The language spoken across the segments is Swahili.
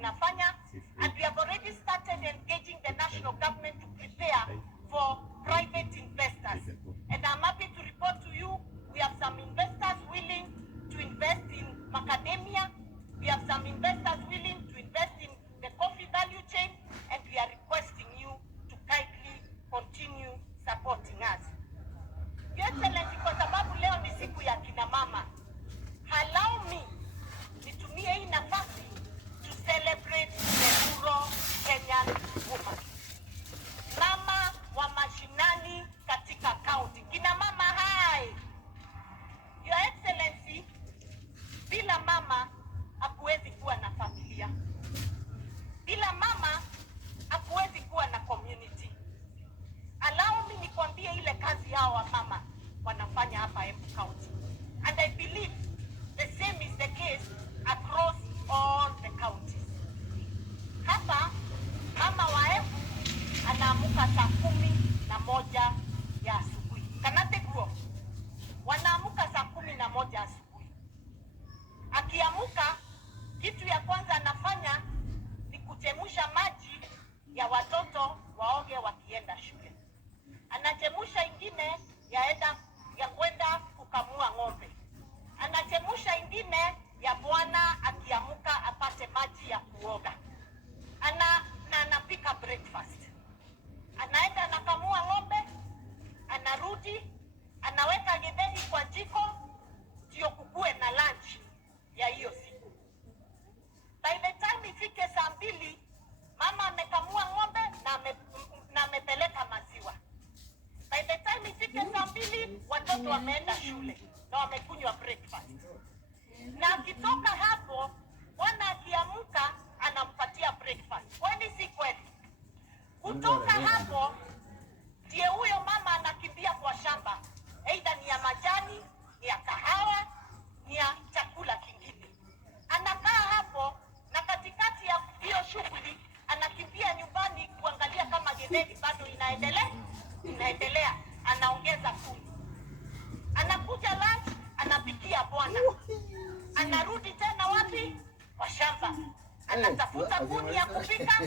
tunafanya, and we have already started engaging the national government to prepare for private investors. And I'm happy to report to you, we have some investors willing to invest in macadamia. We have some investors willing to invest in the coffee value chain, and we are requesting you to kindly continue supporting us. Your Excellency, kwa sababu leo ni siku ya kina mama, allow me nitumie hii nafasi to celebrate the rural Kenyan woman. Mama wa mashinani katika county. Kina mama hai. Your Excellency, bila mama hakuwezi kuwa na familia. Bila mama hakuwezi kuwa na community. Allow me nikwambie ile kazi yao wa mama wanafanya hapa Embu County. And I believe the same is the case across all the counties. Hapa mama wa Embu anaamuka saa 11 ya asubuhi. Kanate kuo. Wanaamuka saa 11 asubuhi. Akiamuka, kitu ya kwanza anafanya ni kuchemusha maji ya watoto waoge wakienda shule. Anachemusha ingine ya kwenda kukamua ng'ombe. Anachemusha ingine ya bwana akiamuka apate maji ya kuoga. Anapika breakfast. Anaenda anakamua ng'ombe, anarudi, anaweka githeri kwa jiko, ndio kukue na lunch ya hiyo siku. By the time ifike saa 2, mama amekamua ng'ombe na amepeleka maziwa. By the time ifike saa 2, watoto wameenda shule na wamekunywa breakfast. Na akitoka hapo, bwana akiamuka anampatia breakfast. Kwani si kweli? Kutoka hapo, ndiye huyo mama anakimbia kwa shamba. Aidha ni ya majani, ni ya kahawa, ni ya chakula kingine. Anakaa hapo, na katikati ya hiyo shughuli anakimbia nyumbani kuangalia kama githeri bado inaendelea. Anaongeza kuni. Anakuja lunch, anapikia bwana. Anarudi tena wapi? Kwa shamba. Anatafuta kuni ya kupika.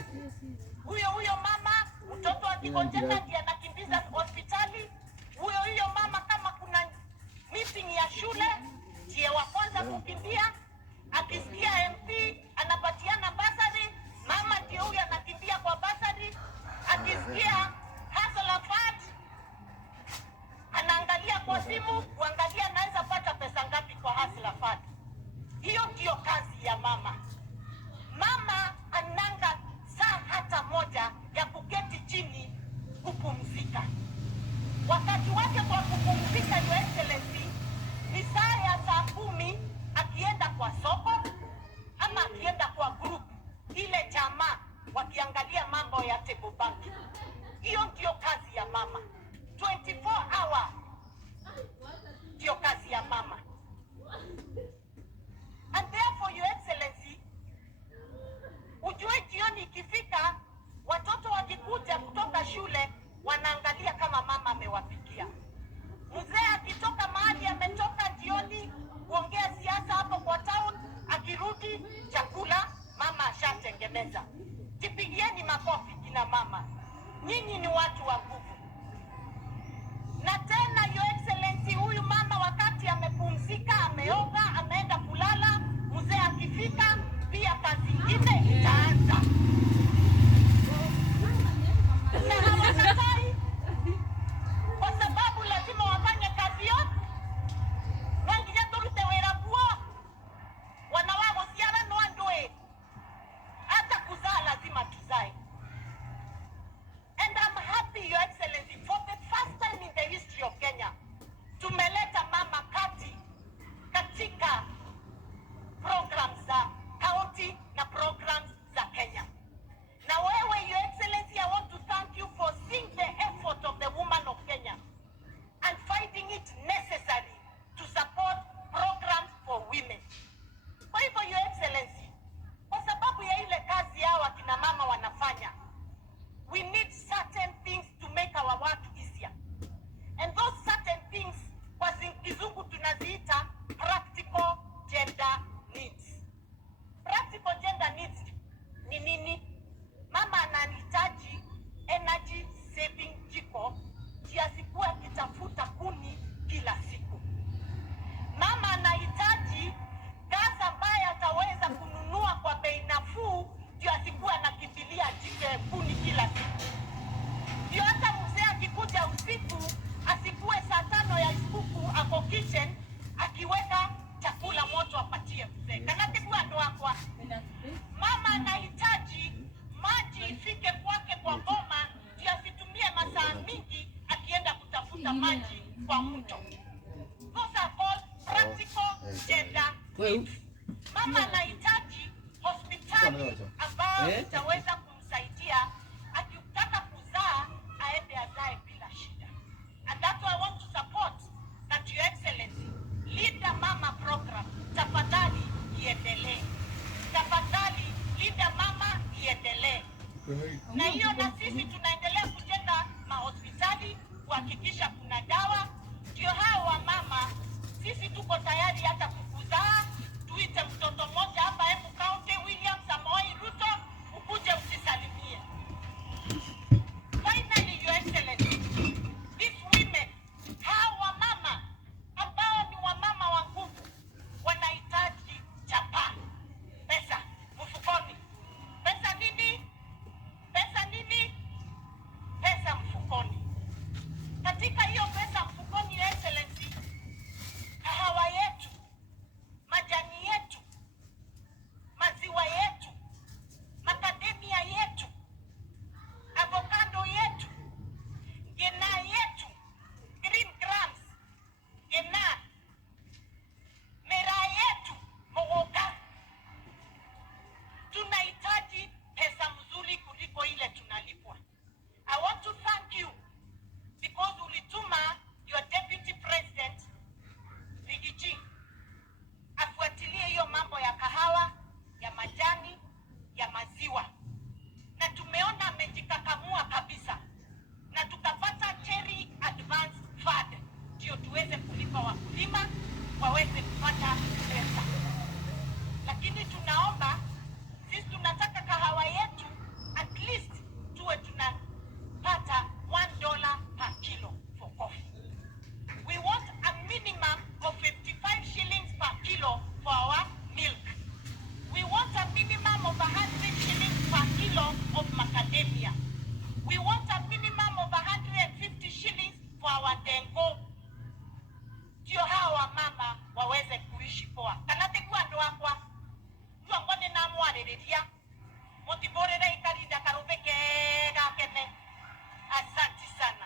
Huyo mama, mtoto akigonjeka ndiye anakimbiza hospitali. Huyo mama, kama kuna meeting ya shule, ndiye wa kwanza kukimbia. Akisikia MP anapatiana basari, mama ndiye huyo anakimbia kwa basari. Akisikia hustler fund, anaangalia kwa simu kuangalia anaweza pata pesa ngapi kwa hustler fund. Hiyo ndio kazi ya mama. Mama ananga saa hata moja ya kuketi chini kupumzika. Wakati wake kwa kupumzika, Your Excellency, ni saa ya saa 10 akienda kwa soko ama akienda kwa group ile jamaa wakiangalia mambo ya table banking. Hiyo ndio kazi ya mama. 24 hour ndio kazi ya mama. And therefore, Your Excellency, ujue jioni ikifika, watoto wakikuja kutoka shule wanaangalia kama mama amewapikia. Mzee akitoka mahali ametoka jioni kuongea siasa hapo kwa town, akirudi chakula mama ashatengeneza. Jipigieni makofi kina mama. Nyinyi ni watu wa nguvu. Na tena Your Excellency, huyu mama wakati amepumzika, ameoga, ameenda kulala, mzee akifika pia kazi ingine itaanza. Na hawakatai, kwa sababu lazima wafanye kazi yote. Wanginya turute wera buo, wanawago siara no andoe. Hata kuzaa lazima tuzae. And I'm happy, Your Excellency, Mama anahitaji hospitali ambayo itaweza kumsaidia akitaka kuzaa aende azae bila shida. And that's why I want to support that Your Excellency Linda Mama program. Tafadhali iendelee. Tafadhali Linda Mama iendelee. Na hiyo na sisi tunaendelea kujenga mahospitali kuhakikisha kuna dawa. Ndio hao wa mama sisi tuko tayari hata kukuzaa. Tuite mtoto mmoja hapa Embu County, William Samoei Ruto, ukuje usisalimie. Finally, Your Excellency, these women, hawa mama ambao ni wamama wa nguvu, wanahitaji chapa, pesa mfukoni. Pesa nini? Pesa nini? Pesa mfukoni. Katika hiyo pesa mfukoni, Your Excellency, kahawa yetu, majani yetu, maziwa yetu, macadamia yetu, avocado yetu, gena yetu, green grams, gena, mera yetu, mogoka. Tunahitaji pesa mzuri kuliko ile tunalipwa. I want to thank you because ulituma your deputy president Rigiji afuatilie hiyo mambo ya kahawa, ya majani, ya maziwa. Na tumeona amejikakamua kabisa. Na tukapata cherry advance fund ndio tuweze kulipa wakulima waweze kupata pesa. Lakini tunaomba sisi tunataka kahawa yetu at least tuwe tunapata $1 per kilo for coffee. We want a minimum of 55 shillings per kilo for our milk. We want a minimum of 100 shillings per kilo of macadamia. We want a minimum of 150 shillings for our dengo. Ndio hawa mama waweze kuishi poa. Kanategua ndo akwa. Ndio ngone na mwarereria. Motiborere ikarinda karubeke gakene. Asante sana.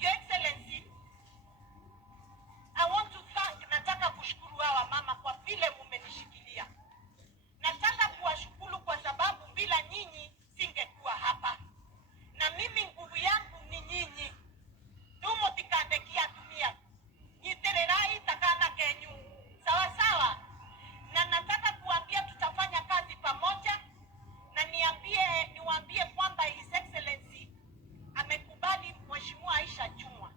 Your Excellency, I want to thank, nataka kushukuru hawa mama kwa vile mumenishikilia. Nataka kuwashukuru kwa sababu bila nyinyi singekuwa hapa. Na mimi nguvu yangu ni nyinyi. Tumo tikandekia dunia. Nyitererai takana kenyu. Sawa sawa. Na nataka kuambia tutafanya kazi pamoja. Na niwaambie kwamba His Excellency amekubali Mheshimiwa Aisha Jumwa,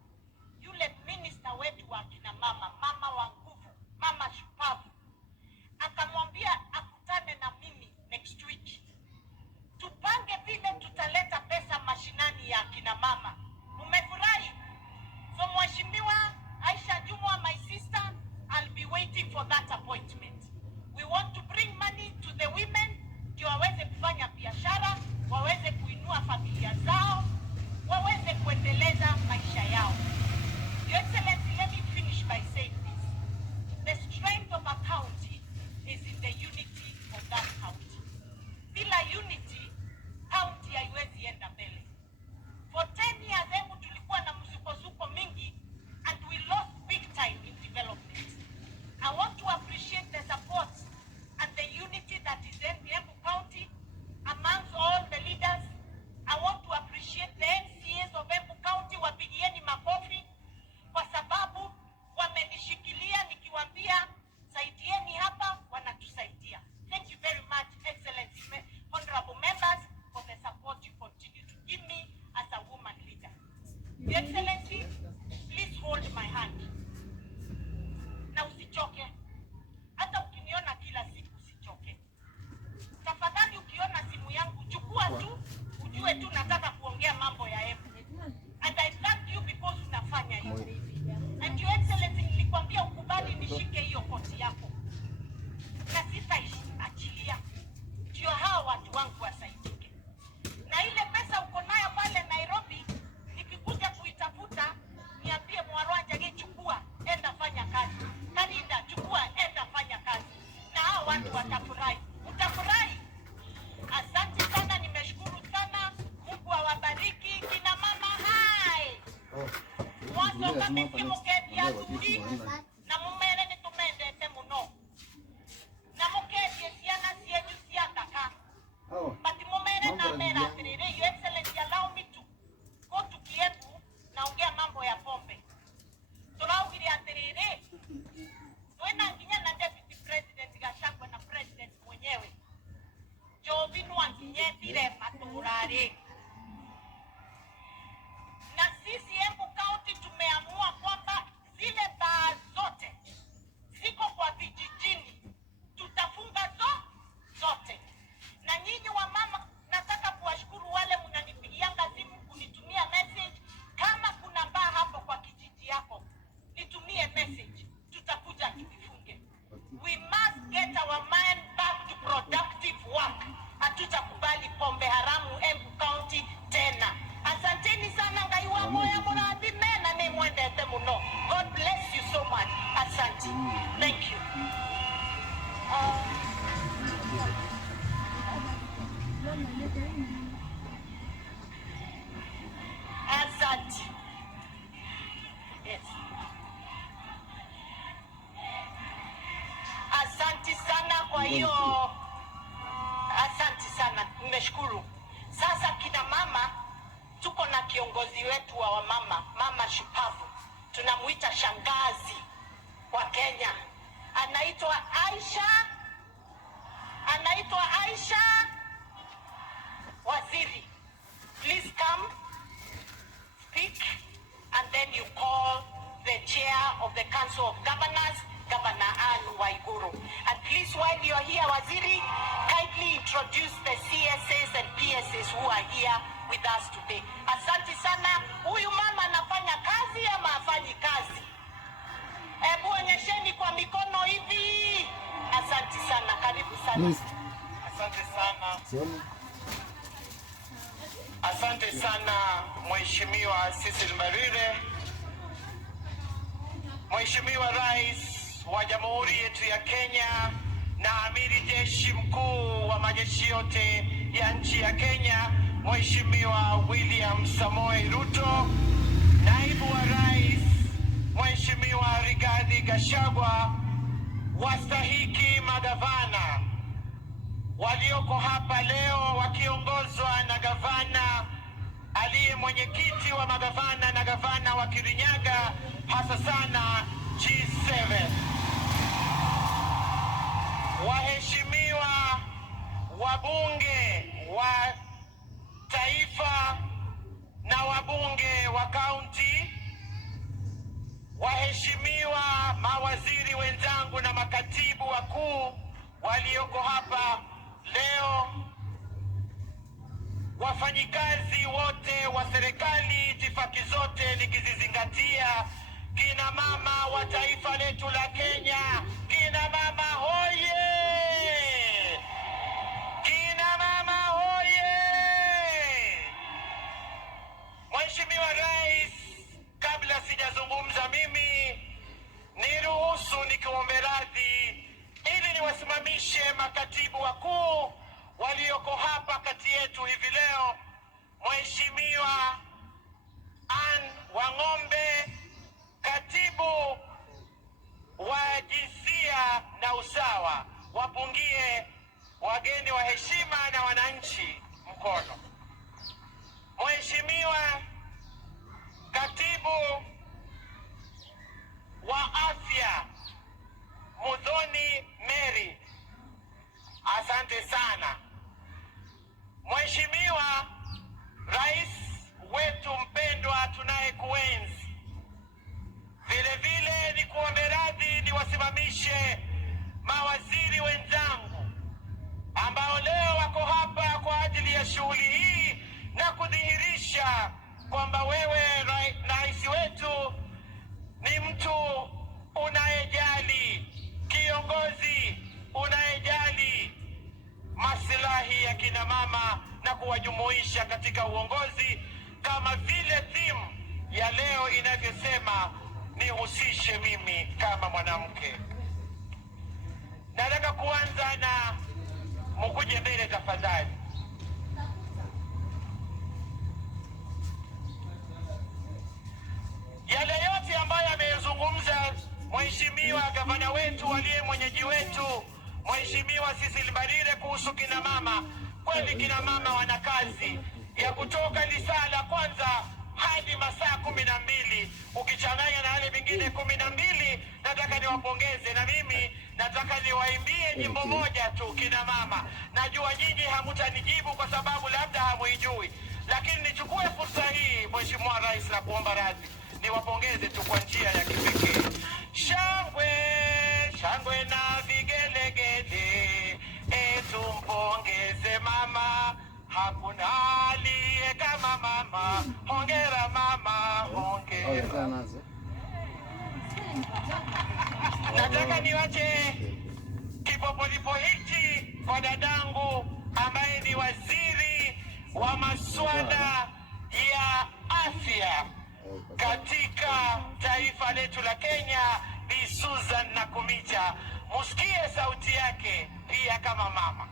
yule minister wetu wa kina mama, mama wa nguvu, mama shupavu, akamwambia akutane na mimi next week. Tupange vile tutaleta pesa mashinani ya kina mama. Umefurahi? So Mheshimiwa Aisha Jumwa, my sister, I'll be waiting for that appointment. We want to bring money to the women ndio waweze kufanya biashara, waweze kuinua familia zao, waweze kuendeleza maisha yao. Your Excellency, let me finish by saying this. The strength of a county is in the unity of that county. Bila unity, county haiwezi enda mbele. For 10 years, Embu tulikuwa na msukosuko mingi and we lost big time in development. I want to appreciate the support and the unity that is in Embu County amongst all the leaders. I want to appreciate the MCAs of Embu County, wapigieni makofi kwa sababu wamenishikilia nikiwaambia saidieni hapa, wanatusaidia. Thank you very much, Excellency, honorable members, for the support you continue to give me as a woman leader. Your Excellency, please hold my hand. Na usichoke. Hata ukiniona kila siku usichoke. Tafadhali ukiona simu yangu chukua tu, ujue tu nataka kuongea mambo ya Embu. And I thank you because unafanya hivyo. And Your Excellency, nilikwambia ukubali nishike hiyo koti yako. Na sitaachilia. Ndio hao watu wangu wasaidike. Na ile pesa uko nayo pale Nairobi, nikikuja kuitafuta, niambie Mwarwanja chukua, enda fanya kazi. Karinda chukua, enda fanya kazi. Na hao watu watafurahi. Utafurahi. Asante sana, nimeshukuru sana. Mungu awabariki kina mama. Hai. Mwanzo kama kimo kedi ya tuli na mumere ni tumende temu no. vinwa nginyethire maturari. Na sisi Embu County tumeamua kwamba zile baa zote ziko kwa vijijini tutafunga zote. Na nyinyi wa mama, nataka kuwashukuru wale mnanipigianga simu kunitumia message. Kama kuna baa hapo kwa kijiji yako, nitumie message, tutakuja tukifunge. We must get our mind back to productive work. Hatutakubali pombe haramu Embu County tena. Asanteni sana, ngaiwa moya muradi mena ne mwendete muno. God bless you so much. Asante. Thank you. Asante. Yes. Asante sana kwa hiyo. Asante sana. Nimeshukuru. Sasa kina mama, tuko na kiongozi wetu wa wamama, mama shupavu. Tunamuita shangazi wa Kenya. Anaitwa Aisha Waziri. Please come, speak, and then you call the chair of the Council of Governors, Governor Ann Waiguru. And please, while you're here, Waziri, kindly introduce the CSAs and PSAs who are here with us today. Asante sana. Huyu mama anafanya kazi ama afanyi kazi? Hebu onyesheni kwa mikono hivi. Asante sana. Karibu sana. Asante sana. Asante sana Mheshimiwa Cecil Mbarire, Mheshimiwa Rais wa Jamhuri yetu ya Kenya na Amiri Jeshi Mkuu wa majeshi yote ya nchi ya Kenya, Mheshimiwa William Samoei Ruto, Naibu wa Rais Mheshimiwa Rigathi Gachagua, wastahiki magavana walioko hapa leo wakiongozwa na gavana aliye mwenyekiti wa magavana na gavana wa Kirinyaga, hasa sana G7, waheshimiwa wabunge wa taifa na wabunge wa kaunti, waheshimiwa mawaziri wenzangu na makatibu wakuu walioko hapa leo, wafanyikazi wote wa serikali, itifaki zote nikizizingatia, kina mama wa taifa letu la Kenya, kina mama hoye! Kina mama hoye! Mheshimiwa Rais, kabla sijazungumza mimi, niruhusu nikiombe radhi ili niwasimamishe makatibu wakuu walioko hapa kati yetu hivi leo. Mheshimiwa Ann Wang'ombe, katibu wa jinsia na usawa, wapungie wageni wa heshima na wananchi mkono. Mheshimiwa katibu wa afya Mudhoni Mary, asante sana. Mheshimiwa Rais wetu mpendwa tunayekuenzi, vile vile ni kuombe radhi niwasimamishe mawaziri wenzangu ambao leo wako hapa kwa ajili ya shughuli hii na kudhihirisha kwamba wewe rais wetu ni mtu unayejali, kiongozi unayejali maslahi ya kina mama na kuwajumuisha katika uongozi, kama vile theme ya leo inavyosema, nihusishe mimi kama mwanamke. Nataka kuanza na mkuje mbele tafadhali. Yale yote ambayo amezungumza Mheshimiwa gavana wetu aliye mwenyeji wetu Mheshimiwa Cecil Mbarire kuhusu kina mama, kweli kina mama wana kazi ya kutoka lisaa la kwanza hadi masaa 12, ukichanganya na wale vingine 12. Nataka niwapongeze, na mimi nataka niwaimbie nyimbo moja tu kina mama. Najua nyinyi hamutanijibu kwa sababu labda hamuijui, lakini nichukue fursa hii Mheshimiwa Rais na kuomba radhi, niwapongeze tu kwa njia ya kipekee. Shangwe, shangwe na vigelegele, tumpongeze mama, hakuna aliye kama mama. Hongera mama, hongera. Nataka niwache kipopolipo hichi kwa dadangu ambaye ni waziri wa masuala ya afya katika taifa letu la Kenya, Bi Susan Nakumicha. Musikie sauti yake pia kama mama.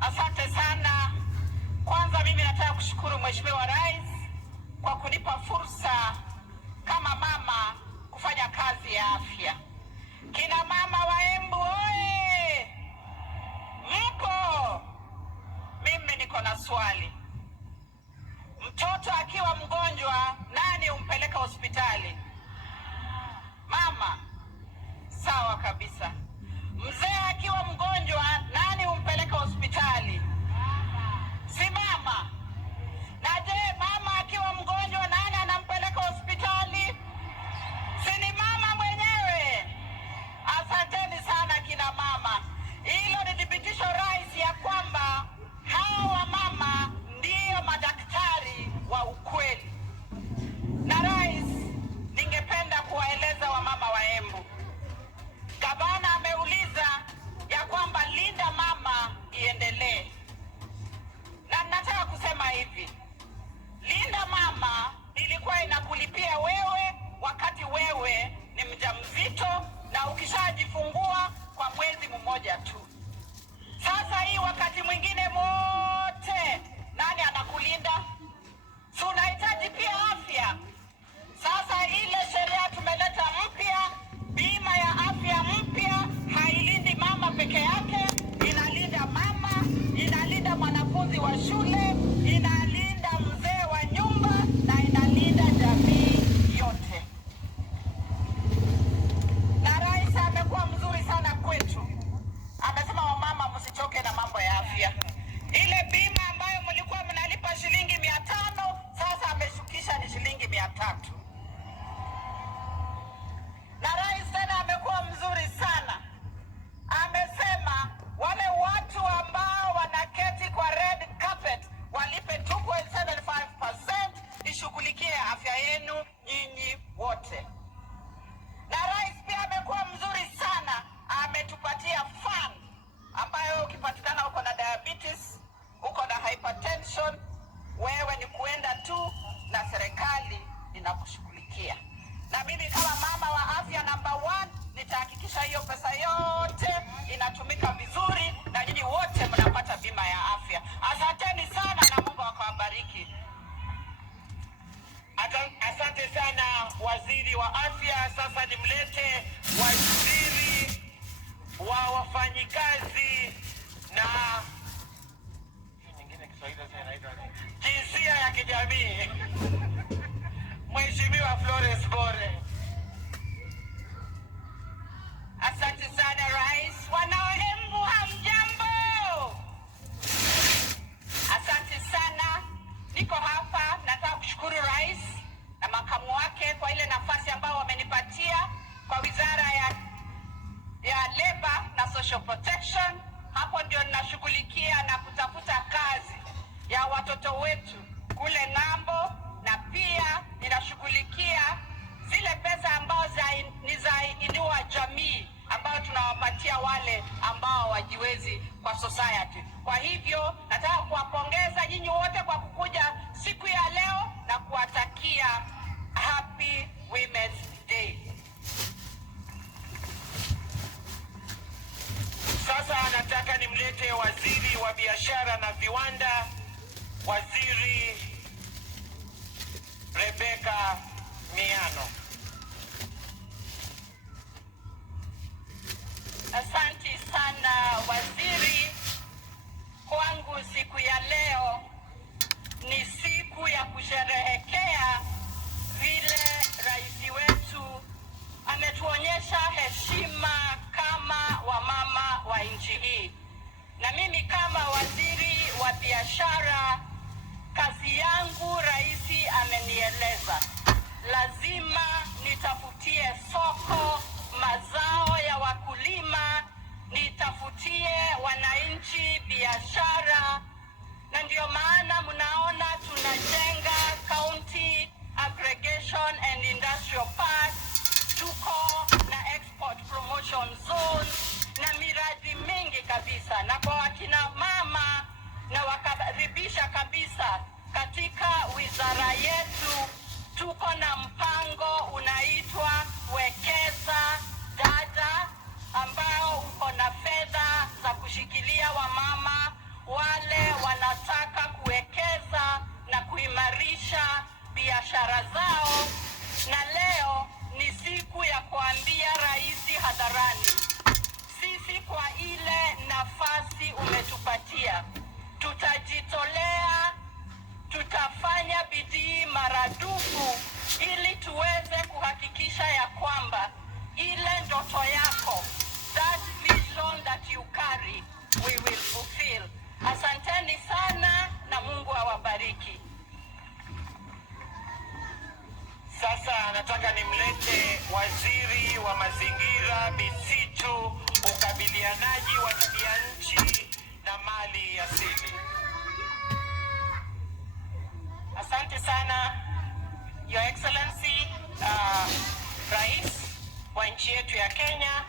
Asante sana. Kwanza mimi nataka kushukuru Mheshimiwa Rais kwa kunipa fursa kama mama kufanya kazi ya afya. Kina mama wa Embu oye! Mpo? Mimi niko na swali. Mtoto akiwa mgonjwa nani umpeleka hospitali? Mama. Sawa kabisa. Mzee akiwa mgonjwa nani umpeleka hospitali? Si mama. Na je, mama akiwa mgonjwa nani anampeleka hospitali? Si ni mama mwenyewe? Asanteni sana kina mama. Hilo ni thibitisho Rais ya kwamba hawa mama ndio madaktari wa ukweli. Na Rais, ningependa kuwaeleza wamama wa Embu. Gavana ameuliza ya kwamba linda mama iendelee. Na nataka kusema hivi, linda mama ilikuwa inakulipia wewe wakati wewe ni mjamzito na ukishajifungua kwa mwezi mmoja tu. Sasa hii wakati mwingine wote nani anakulinda? Si unahitaji pia afya. Sasa ile sheria tumeleta mpya, bima ya afya mpya, hailindi mama peke yake, inalinda mama, inalinda mwanafunzi wa shule, inalinda mzee wa nyumba na inalinda jamii yote. Na Rais amekuwa mzuri sana kwetu. Amesema wamama msichoke na mambo ya afya. Ile bima ambayo mlikuwa mnalipa shilingi 500 sasa ameshukisha ni shilingi 300. Na Rais tena amekuwa mzuri sana. Amesema wale watu ambao wanaketi kwa red carpet walipe 2.75% ishughulikie afya yenu nyinyi wote. Na Rais pia amekuwa mzuri sana. Ametupatia fund ambayo ukipatikana uko na diabetes, uko na hypertension, wewe ni kuenda tu na serikali inakushughulikia. Na mimi kama mama wa afya number 1 nitahakikisha hiyo pesa yote inatumika vizuri na nyinyi wote mnapata bima ya afya. Asanteni sana na Mungu akawabariki. Asante sana waziri wa afya. Sasa nimlete waziri wa wafanyikazi na jinsia ya kijamii, Mheshimiwa Florence Bore. Asante sana Rais. Wanaoembu hamjambo? Asante sana. Niko hapa nataka kushukuru Rais na makamu wake kwa ile nafasi ambao wamenipatia kwa Wizara ya Labor na Social Protection. Hapo ndio ninashughulikia na kutafuta kazi ya watoto wetu kule ng'ambo, na pia ninashughulikia zile pesa ambazo ni za inua jamii ambao tunawapatia wale ambao hawajiwezi kwa society. Kwa hivyo nataka kuwapongeza nyinyi wote kwa kukuja siku ya leo na kuwatakia Happy Women's Day. Sasa nataka nimlete waziri wa biashara na viwanda, Waziri Rebecca Miano. Asante sana waziri. Kwangu siku ya leo ni siku ya kusherehekea vile rais wetu ametuonyesha tutafutie wananchi biashara, na ndio maana mnaona tunajenga County Aggregation and Industrial Park, tuko na Export Promotion Zone na miradi mingi kabisa, na kwa wakina mama na wakaribisha kabisa. Katika wizara yetu tuko na mpango unaitwa Wekeza Dada, ambao uko na fedha za kushikilia wamama wale wanataka kuwekeza na kuimarisha biashara zao. Na leo ni siku ya kuambia rais hadharani, sisi kwa ile nafasi umetupatia tutajitolea, tutafanya bidii maradufu ili tuweze kuhakikisha ya kwamba ile ndoto yako, that vision that you carry, we will fulfill. Asanteni sana na Mungu awabariki. Sasa nataka nimlete waziri wa mazingira, misitu, ukabilianaji wa tabia nchi na mali asili. Asante sana Your Excellency, Rais wa nchi yetu ya Kenya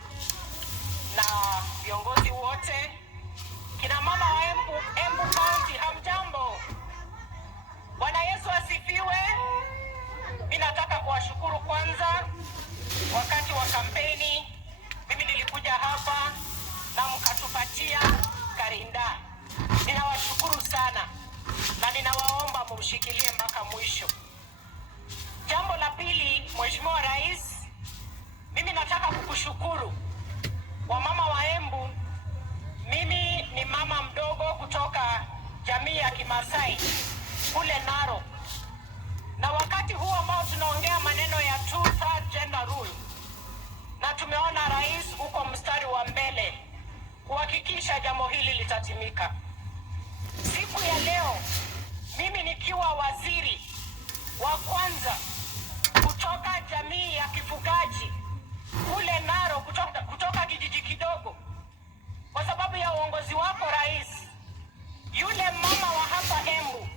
na viongozi wote, kina mama wa Embu County, hamjambo? Bwana Yesu asifiwe. Mimi nataka kuwashukuru kwanza. Wakati wa kampeni mimi nilikuja hapa na mkatupatia karinda. Ninawashukuru sana na ninawaomba mumshikilie mpaka mwisho. Jambo la pili, Mheshimiwa Rais, mimi nataka kukushukuru. Wamama wa Embu, mimi ni mama mdogo kutoka jamii ya Kimasai kule Narok. Na wakati huu ambao tunaongea maneno ya 2/3 gender rule, na tumeona rais uko mstari wa mbele kuhakikisha jambo hili litatimika. Siku ya leo mimi nikiwa waziri wa kwanza kutoka jamii ya kifugaji kule Narok, kutoka kijiji kidogo, kwa sababu ya uongozi wako rais, yule mama wa hapa Embu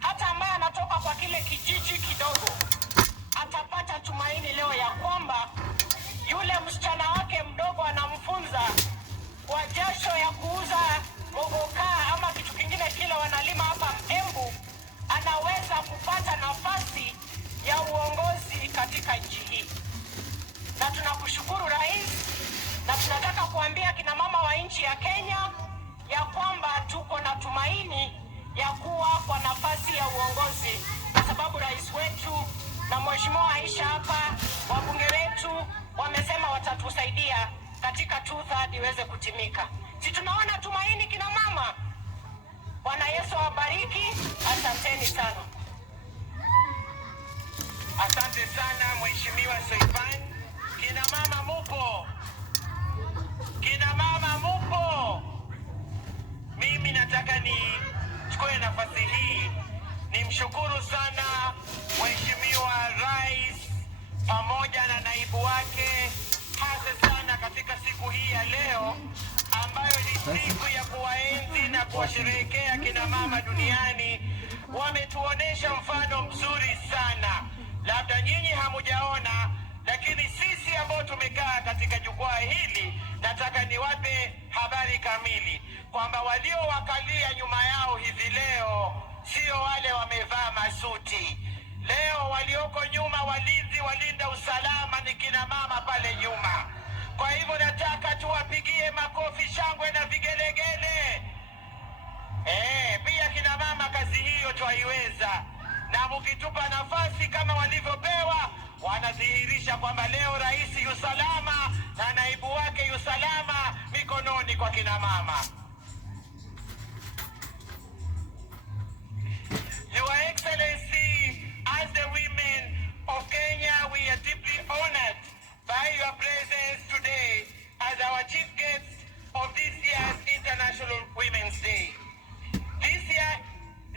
hata ambaye anatoka kwa kile kijiji kidogo atapata tumaini leo ya kwamba yule msichana wake mdogo anamfunza kwa jasho ya kuuza mogokaa ama kitu kingine kile wanalima hapa Embu, anaweza kupata nafasi ya uongozi katika nchi hii. Na tunakushukuru rais, na tunataka kuambia kina mama wa nchi ya Kenya ya kwamba tuko na tumaini ya kuwa kwa nafasi ya uongozi, kwa sababu rais wetu na Mheshimiwa Aisha hapa, wabunge wetu wamesema watatusaidia katika 2/3 iweze kutimika. Si tunaona tumaini kina mama? Bwana Yesu awabariki. Asanteni sana. Asante sana Mheshimiwa Soipan. Kina mama mupo? Kina mama mupo? Mimi nataka nichukue nafasi hii nimshukuru sana Mheshimiwa Rais pamoja na naibu wake, hasa sana katika siku hii ya leo ambayo ni siku ya kuwaenzi na kuwasherehekea kina mama duniani. Wametuonesha mfano mzuri sana. Labda nyinyi hamujaona, lakini sisi ambao tumekaa katika jukwaa hili, nataka niwape habari kamili kwamba waliowakalia nyuma yao hivi leo sio wale wamevaa masuti. Leo walioko nyuma, walinzi walinda usalama, ni kina mama pale nyuma. Kwa hivyo nataka tuwapigie makofi, shangwe na vigelegele. Pia kina mama, kazi hiyo twaiweza, na mkitupa nafasi kama walivyopewa, wanadhihirisha kwamba leo rais yusalama na naibu wake yusalama mikononi kwa kina mama. Your Excellency, as the women of Kenya, we are deeply honored by your presence today as our chief guest of this year's International Women's Day.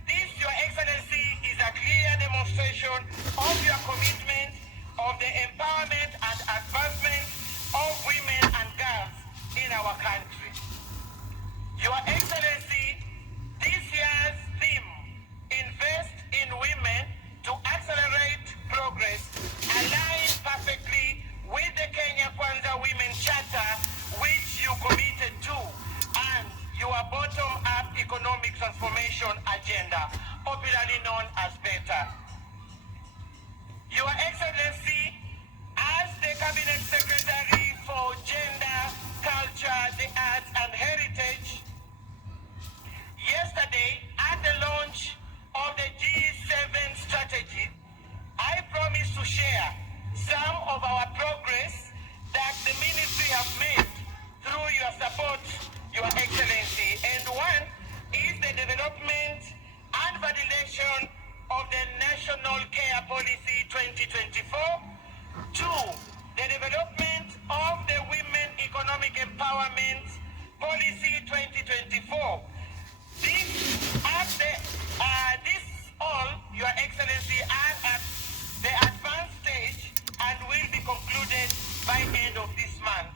This, Your Excellency, is a clear demonstration of your commitment of the empowerment and advancement of women and girls in our country. Your Excellency, this year's theme, Invest in Women to Accelerate Progress, aligns perfectly with the Kenya Kwanza Women Charter, which you committed to, and your bottom-up economic transformation agenda, popularly known as BETA. Your Excellency, as the Cabinet Secretary for Gender, Culture, the Arts and Heritage, yesterday at the launch of the G7 strategy, I promised to share some of our progress that the ministry have made through your support, Your Excellency. And one is the development and validation of the National Care Policy 2024. Two, the development of the Women Economic Empowerment Policy 2024. This all, Your Excellency, are at the advanced stage and will be concluded by end of this month.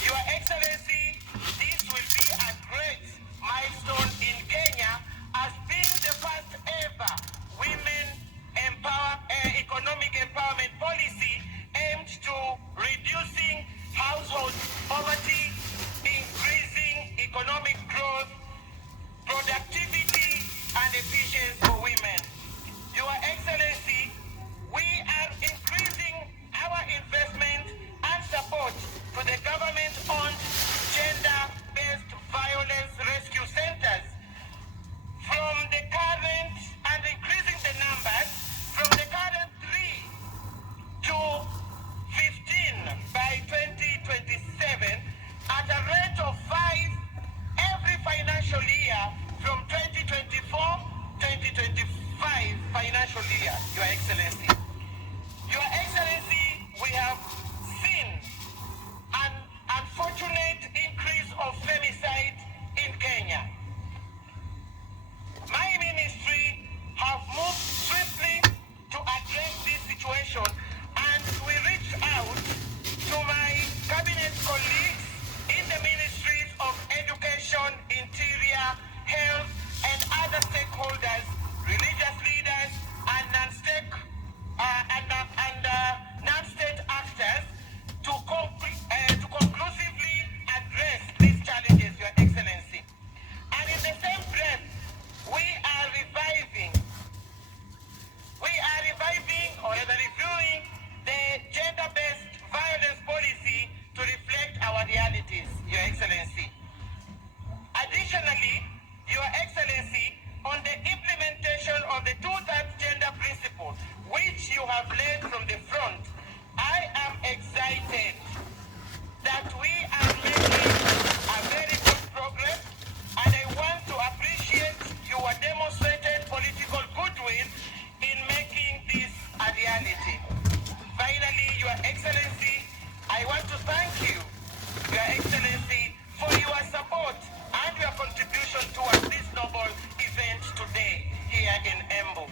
Your Excellency, this will be a great milestone in Kenya as being the first ever women economic empowerment policy aimed to reducing household poverty, increasing economic growth, productivity and efficiency for women. Your Excellency, we are increasing our investment and support to the government-owned gender-based violence rescue centers from the current, and increasing the numbers from the current 3 to 15 by 2027 at a rate of 5 every financial year from 2024-2025 financial year, Your Excellency. Your Excellency, we have seen an unfortunate increase of femicide in Kenya. My ministry have moved swiftly to address this situation, and we reached out to my cabinet colleagues in the ministries of Education, Interior, Health, and other stakeholders, religious leaders, and non-state actors to conclusively address these challenges, Your Excellency. And in the same breath, we are reviving or rather reviewing the gender-based violence policy to reflect our realities, Your Excellency. Additionally, Your Excellency, on the implementation of the two-thirds gender principle, which you have led from the front, I am excited that we are making a very good progress, and I want to appreciate your demonstrated political goodwill in making this a reality. Finally, Your Excellency, I want to thank you, Your Excellency, for your support and your contribution towards this noble event today here in Embu.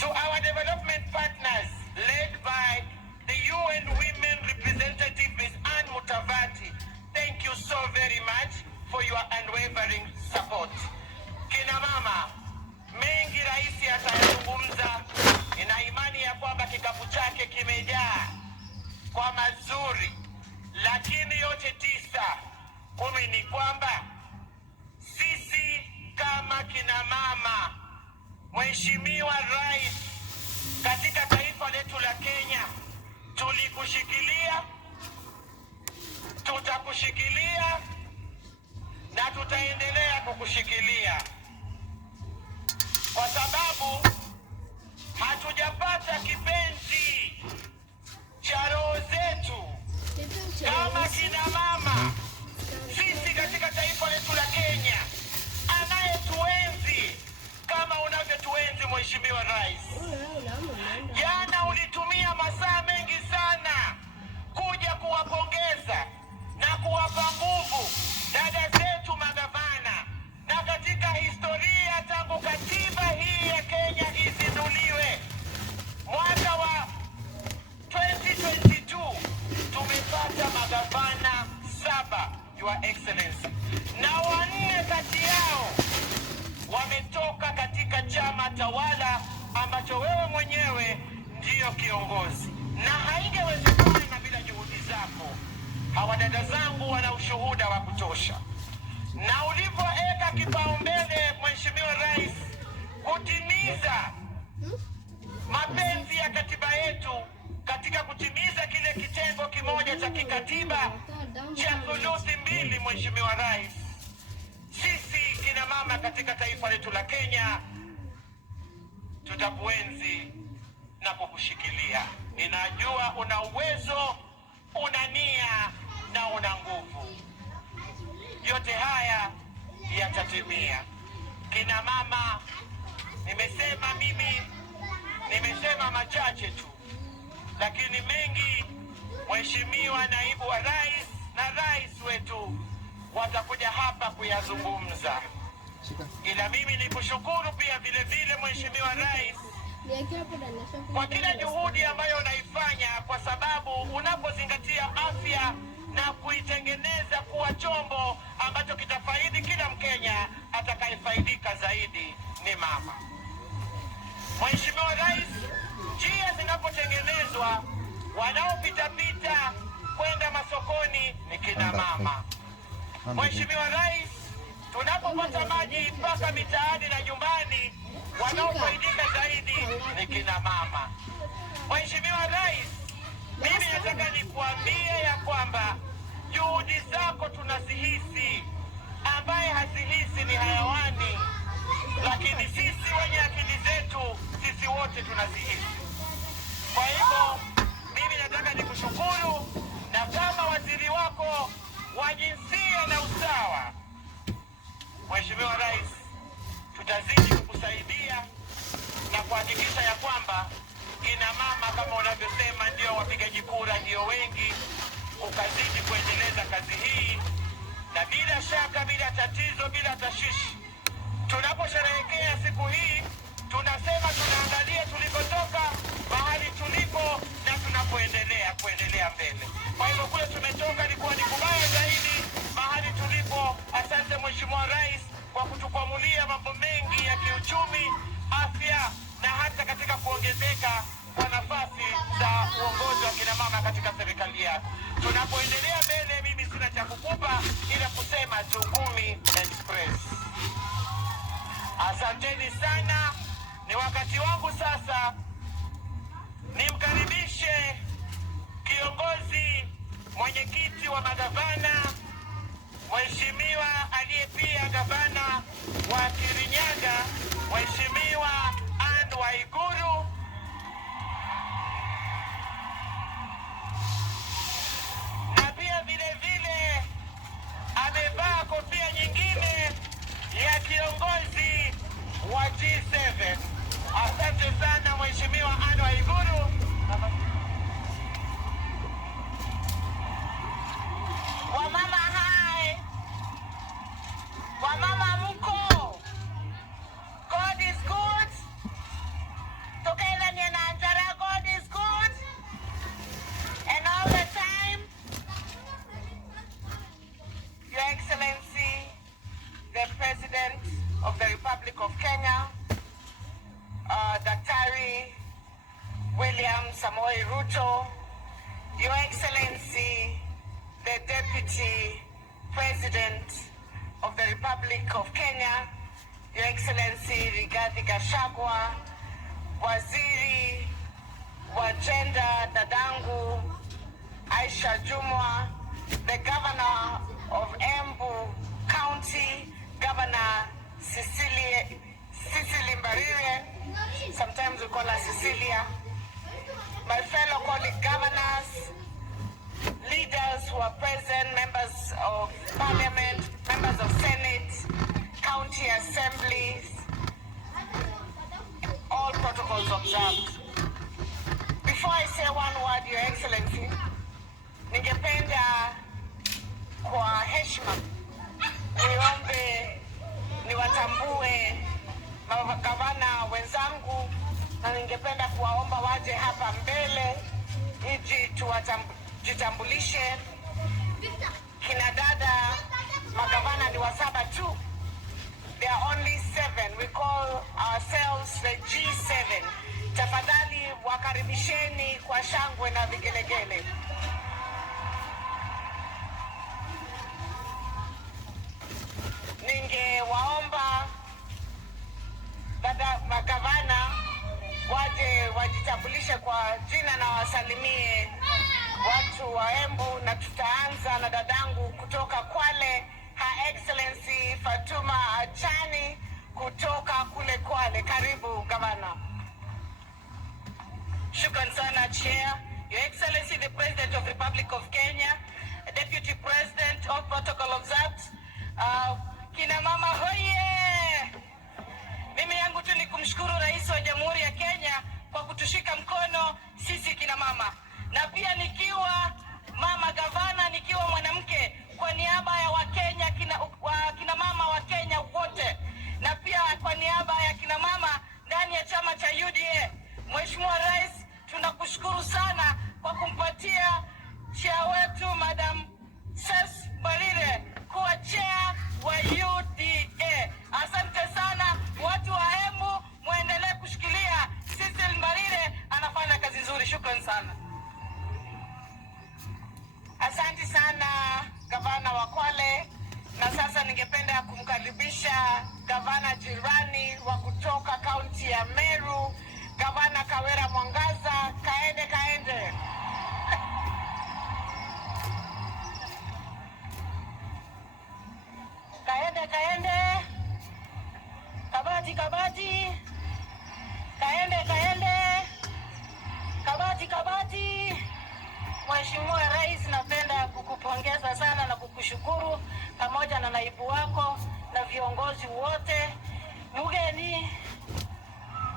To our development partners, led by the UN Women Representative, Ms. Ann Mutavati, thank you so very much for your unwavering support. Kina mama, mengi raisi atayazungumza, ina imani ya kwamba kikapu chake kimejaa kwa mazuri, lakini yote 9 ni kwamba sisi kama kina mama, Mheshimiwa Rais, katika taifa letu la Kenya, tulikushikilia, tutakushikilia na tutaendelea kukushikilia, kwa sababu hatujapata kipenzi cha roho zetu kama kina mama. Sisi katika taifa letu la Kenya, anayetuenzi kama unavyotuenzi Mheshimiwa Rais. Jana ulitumia masaa mengi sana kuja kuwapongeza na kuwapa nguvu dada zetu magavana, na katika historia tangu katiba hii ya Kenya izinduliwe mwaka wa 2022 tumepata magavana 7, Your Excellency. Na chama tawala ambacho wewe mwenyewe ndiyo kiongozi, na haingewezekana bila juhudi zako. Hawa dada zangu wana ushuhuda wa kutosha, na ulipoweka kipaumbele Mheshimiwa Rais kutimiza mapenzi ya katiba yetu katika kutimiza kile kitengo kimoja cha kikatiba cha thuluthi mbili, Mheshimiwa Rais, sisi kina mama katika taifa letu la Kenya tutakuenzi na kukushikilia. Ninajua una uwezo, una nia na una nguvu. Yote haya yatatimia. Kina mama, nimesema machache tu, lakini mengi Mheshimiwa Naibu wa Rais na Rais wetu watakuja hapa kuyazungumza. Ila mimi nikushukuru pia vile vile Mheshimiwa Rais kwa kila juhudi ambayo unaifanya, kwa sababu unapozingatia afya na kuitengeneza kuwa chombo ambacho kitafaidi kila Mkenya, atakayefaidika zaidi ni mama. Mheshimiwa Rais, njia zinapotengenezwa, wanaopita kwenda masokoni ni kina mama. Mheshimiwa Rais, tunapopata maji mpaka mitaani na nyumbani, wanaofaidika zaidi ni kina mama. Mheshimiwa Rais, mimi nataka nikuambie ya kwamba juhudi zako tunazihisi, ambaye hazihisi ni hayawani, lakini sisi wenye akili zetu, sisi wote tunazihisi. Kwa hivyo mimi nataka nikushukuru, na kama waziri wako wa jinsia na usawa, Mheshimiwa Rais, tutazidi kukusaidia na kuhakikisha ya kwamba kina mama kama unavyosema ndio wapigaji kura ndio wengi, ukazidi kuendeleza kazi hii, na bila shaka, bila tatizo, bila tashishi, tunaposherehekea siku hii tunasema tunaangalia tulikotoka, mahali tulipo na kuendelea mbele. Kwa hivyo kule tumetoka ilikuwa ni kubaya zaidi, mahali tulipo. Asante Mheshimiwa Rais kwa kutukwamulia mambo mengi ya kiuchumi, afya na hata katika kuongezeka kwa nafasi za uongozi wa kina mama katika serikali yako. Tunapoendelea mbele, mimi sina cha kukupa ila kusema Tugumi Express. Asanteni sana. Ni wakati wangu sasa nimkaribishe kiongozi mwenyekiti wa magavana, Mheshimiwa aliye pia gavana wa Kirinyaga, Mheshimiwa Anne Waiguru, na pia vile vile amevaa kofia nyingine ya kiongozi wa G7. Asante sana Mheshimiwa Anne Waiguru. Wamama hai, wamama mko, God is good. Tokaila ni anaanjara, God is good, and all the time. Your Excellency, the President of the Republic of Kenya, Daktari William Samoei Ruto, Your Excellency, the Deputy President of the Republic of Kenya, Your Excellency Rigathi Gachagua, Waziri wa Gender dadangu Aisha Jumwa, the Governor of Embu County, Governor Cecily Mbarire, sometimes we call her Cecilia, my fellow colleague governors, leaders who are present, members of parliament, members of Senate, county assemblies, all protocols observed. Before I say one word, Your Excellency, ningependa kwa heshima niombe niwatambue magavana wenzangu, na ningependa kuwaomba waje hapa mbele ili tujitambulishe. Kina dada magavana ni wa 7 tu. There are only 7. We call ourselves host the G7. Tafadhali wakaribisheni kwa shangwe na vigelegele. Ningewaomba dada magavana waje wajitambulishe kwa jina na wasalimie watu wa Embu, na tutaanza na dadangu kutoka Kwale, Her Excellency Fatuma Achani kutoka kule Kwale. Karibu gavana. Shukran sana Chair, Your Excellency the President of Republic of Kenya, Deputy President of Protocol observed, kina mama hoye! Mimi yangu tu ni kumshukuru Rais wa Jamhuri ya Kenya kwa kutushika mkono sisi kina mama, na pia nikiwa mama gavana, nikiwa mwanamke, kwa niaba ya Wakenya kina mama wa Kenya wote, na pia kwa niaba ya kina mama ndani ya chama cha UDA, Mheshimiwa Rais, tunakushukuru sana kwa kumpatia chair wetu Madam Ses Barire kuwa chair wa UDA. Asante sana watu wa Embu, muendelee kushikilia. Cecil Barire anafanya kazi nzuri. Shukrani sana. Asante sana gavana wa Kwale, na sasa ningependa kumkaribisha gavana jirani wa kutoka kaunti ya Meru, Gavana Kawera Mwangaza. Kaende kaende. Kaende kaende. Kabati kabati. Kaende kaende. Kabati kabati. Mheshimiwa Rais, napenda kukupongeza sana na kukushukuru pamoja na naibu wako na viongozi wote.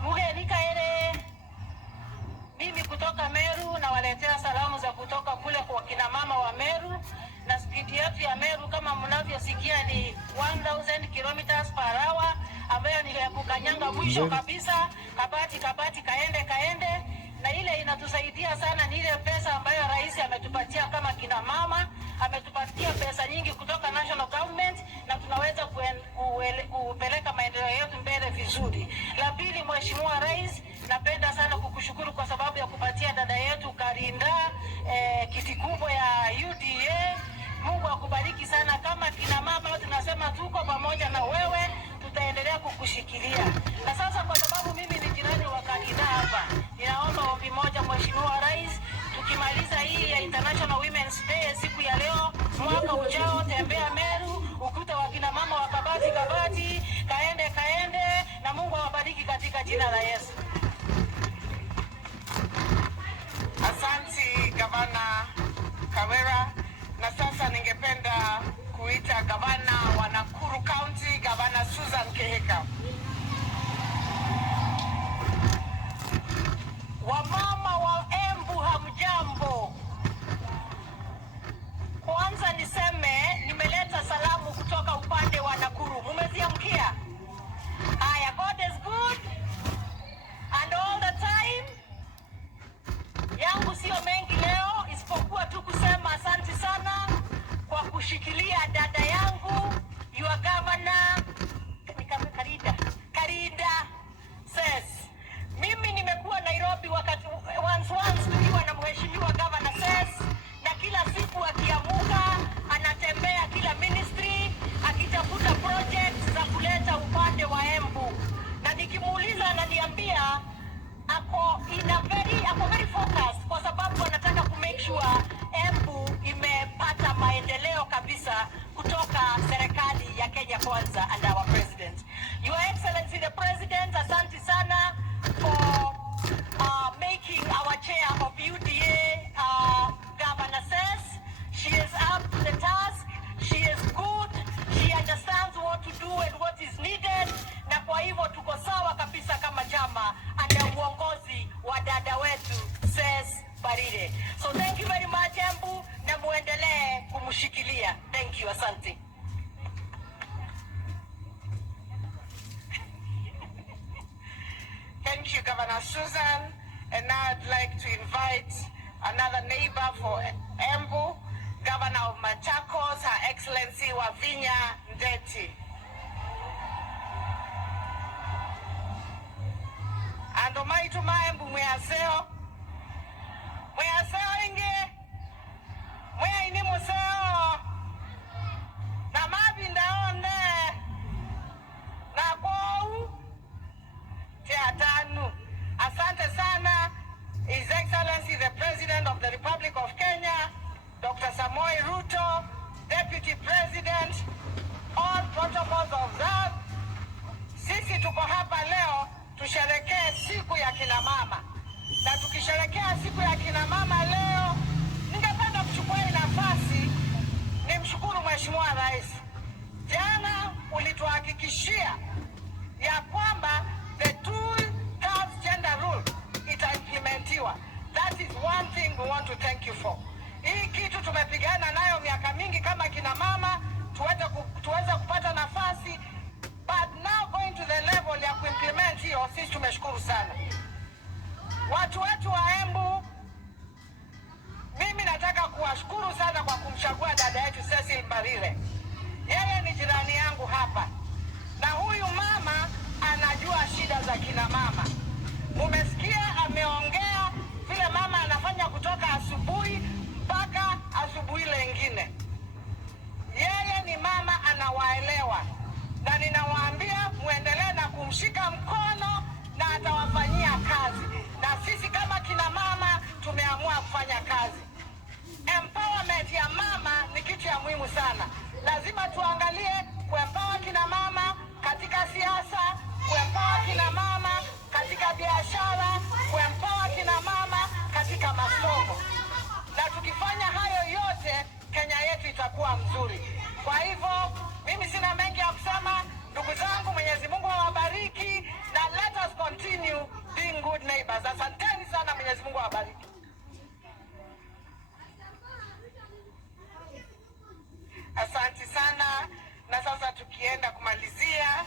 Mugeni kaere. Mimi kutoka Meru na waletea salamu za kutoka kule kwa kina mama wa Meru, na spidi yetu ya Meru kama mnavyosikia ni 1000 kilometers per hour, ambayo ni ya kukanyanga mwisho kabisa. Kabati kabati kaende kaende. Na ile inatusaidia sana ni ile pesa ambayo rais ametupatia kama kina mama. Ametupatia pesa nyingi kutoka national government, na tunaweza kupeleka maendeleo yetu mbele vizuri. La pili, Mheshimiwa Rais, napenda sana kukushukuru kwa sababu ya kupatia dada yetu Karinda kiti kubwa ya UDA. Mungu akubariki sana. Kama kina mama tunasema tuko pamoja na wewe, tutaendelea kukushikilia. Na sasa kwa sababu mimi ni jirani wa Karinda hapa, ninaomba ombi moja Mheshimiwa Rais, tukimaliza hii ya International Women's Day siku ya leo, mwaka ujao tembea Meru, ukuta wa kina mama wa kabati kabati, kaende kaende, na Mungu awabariki katika jina la Yesu. Asante Gavana Kawera, na sasa ningependa kuita gavana wa Nakuru County, Gavana Susan Kehika. Wamama wa Embu hamjambo. Kwanza niseme nimeleta salamu kutoka upande wa Nakuru. Mumeziamkia? Aya, God is good and all the time. Yangu sio mengi leo isipokuwa tu kusema asante sana kwa kushikilia dada yangu your governor Karinda Ses. Mimi nimekuwa Nairobi wakati once tukiwa na mheshimiwa Governor Ses, na kila siku akiamuka anatembea kila ministry akitafuta projects za kuleta upande wa Embu, na nikimuuliza ananiambia ako very focused kwa sababu anataka ku make sure Embu imepata maendeleo kabisa kutoka serikali ya Kenya Kwanza and our president. Your Excellency the President, asante sana for making our chair of UDA Governor Ses. She is up to the task. She is good. She understands what to do and what is needed. Na kwa hivyo tuko sawa kabisa kama chama under uongozi wa dada wetu Ses Barire. So thank you very much Embu, na muendelee kumshikilia. Thank you, asante. Thank you, Governor Susan. And now I'd like to invite another neighbor for Embu, Governor of Machakos, Her Excellency Wavinya Ndeti. mwaseo inge mwe ini museo na mabindaone na kwau teatanu. Asante sana His Excellency the President of the Republic of Kenya, Dr. Samoei Ruto, Deputy President, all protocols observed. Sisi tuko hapa leo tusherekee siku ya kina mama. Na tukisherekea siku ya kina mama leo, ningependa kuchukua hii nafasi nimshukuru Mheshimiwa Rais. Jana ulituhakikishia ya kwamba the two-thirds gender rule itaimplementiwa. That is one thing we want to thank you for. Hii kitu tumepigana nayo miaka mingi kama kina mama tuweze kupata nafasi, but now going to the level ya kuimplement hiyo, sisi tumeshukuru sana. Watu wetu wa Embu, mimi nataka kuwashukuru sana kwa kumchagua dada yetu Cecil Mbarire. Yeye ni jirani yangu hapa, na huyu mama anajua shida za kina mama. Mumesikia ameongea vile mama anafanya kutoka asubuhi mpaka asubuhi lengine. Yeye ni mama anawaelewa, na ninawaambia muendelee na kumshika mkono na atawafanyia kazi. Na sisi kama kina mama tumeamua kufanya kazi. Empowerment ya mama ni kitu ya muhimu sana. Lazima tuangalie kuempower kina mama katika siasa, kuempower kina mama katika biashara, kuempower kina mama katika masomo. Na tukifanya hayo yote, Kenya yetu itakuwa mzuri. Kwa hivyo, mimi sina mengi ya kusema. Ndugu zangu, Mwenyezi Mungu awabariki, na let us continue being good neighbors. Asanteni sana, Mwenyezi Mungu awabariki. Asante sana. Na sasa tukienda kumalizia,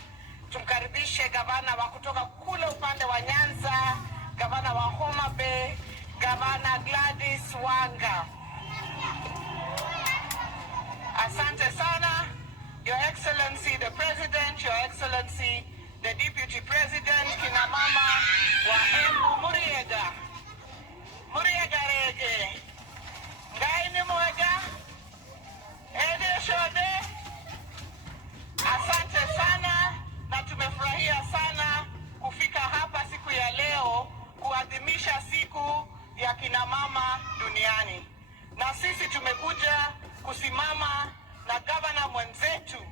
tumkaribishe gavana wa kutoka kule upande wa Nyanza, gavana wa Homa Bay, Gavana Gladys Wanga. Asante sana, Your Excellency the President, Your Excellency the Deputy President, kina mama wa Embu Muriega rege ngaini mwega ede shode. Asante sana, na tumefurahia sana kufika hapa siku ya leo kuadhimisha siku ya kina mama duniani. Na sisi tumekuja kusimama na gavana mwenzetu,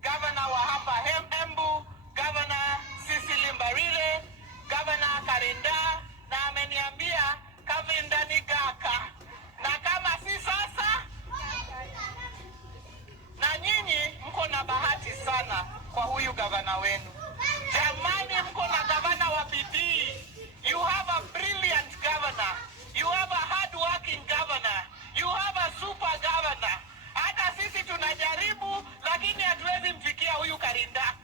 gavana wa hapa Embu, Gavana Cecil Mbarire, Gavana Karinda, na ameniambia Kavinda ni gaka. Na kama si sasa, na nyinyi mko na bahati sana kwa huyu gavana wenu. Jamani, mko na gavana wa bidii. You have a brilliant governor. You have a hard-working governor. You have a super governor. Hata sisi tunajaribu, lakini hatuwezi mfikia huyu Karinda.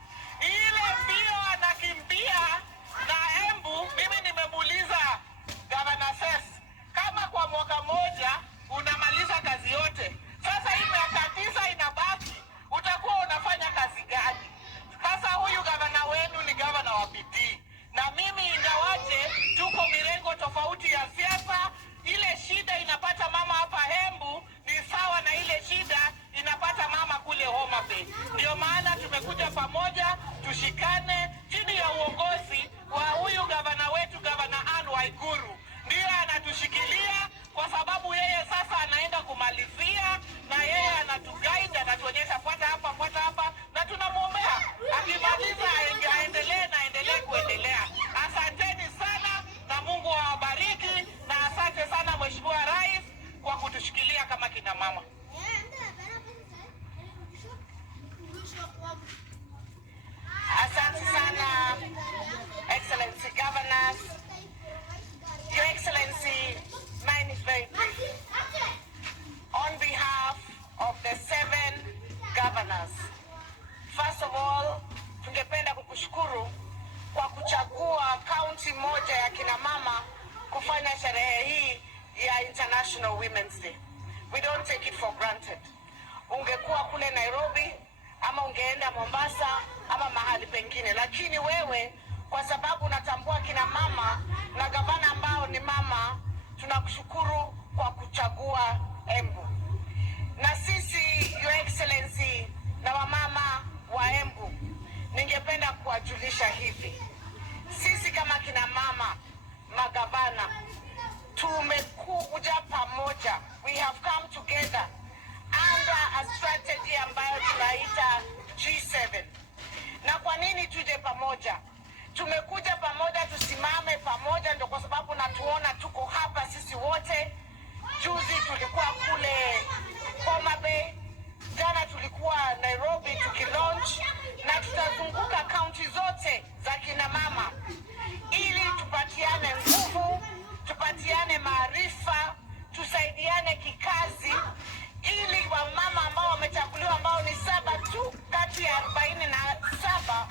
Ile mbio anakimbia na Embu, mimi nimemuuliza Gavana Ses, kama kwa mwaka moja unamaliza kazi yote, sasa hii miaka 9 inabaki, utakuwa unafanya kazi gani? Sasa huyu gavana wenu ni gavana wa bidii. Na mimi ingawaje tuko mirengo tofauti ya siasa, ile shida inapata mama hapa Embu ni sawa na ile shida inapata mama kule Homa Bay. Ndio maana tumekuja pamoja, tushikane chini ya uongozi wa huyu gavana wetu, Gavana Anne Waiguru. Ndiye anatushikilia kwa sababu yeye sasa anaenda kumalizia, na yeye anatuguide, anatuonyesha fuata hapa, na tunamwombea akimaliza aendelee kuendelea. Asanteni sana, na Mungu awabariki, na asante sana Mheshimiwa Rais kwa kutushikilia kama kina mama. Asante sana Excellency Governors. Your Excellency, mine is very brief. On behalf of the 7 governors, first of all, tungependa kukushukuru kwa kuchagua kaunti moja ya kina mama kufanya sherehe hii ya International Women's Day. We don't take it for granted. Ungekuwa kule Nairobi, ama ungeenda Mombasa, ama mahali pengine, lakini wewe kwa sababu natambua kina mama na gavana ambao ni mama. Tunakushukuru kwa kuchagua Embu. Na sisi Your Excellency na wamama wa Embu, ningependa kuwajulisha hivi. Sisi kama kina mama magavana tumekuja pamoja. We have come together under a strategy ambayo tunaita G7. Na kwa nini tuje pamoja? Tumekuja pamoja, tusimame pamoja, ndio kwa sababu natuona tuko hapa sisi wote. Juzi tulikuwa kule Homa Bay, jana tulikuwa Nairobi tukilaunch, na tutazunguka kaunti zote za kina mama ili tupatiane nguvu, tupatiane maarifa, tusaidiane kikazi, ili wamama ambao wamechaguliwa ambao ni 7 tu kati ya 47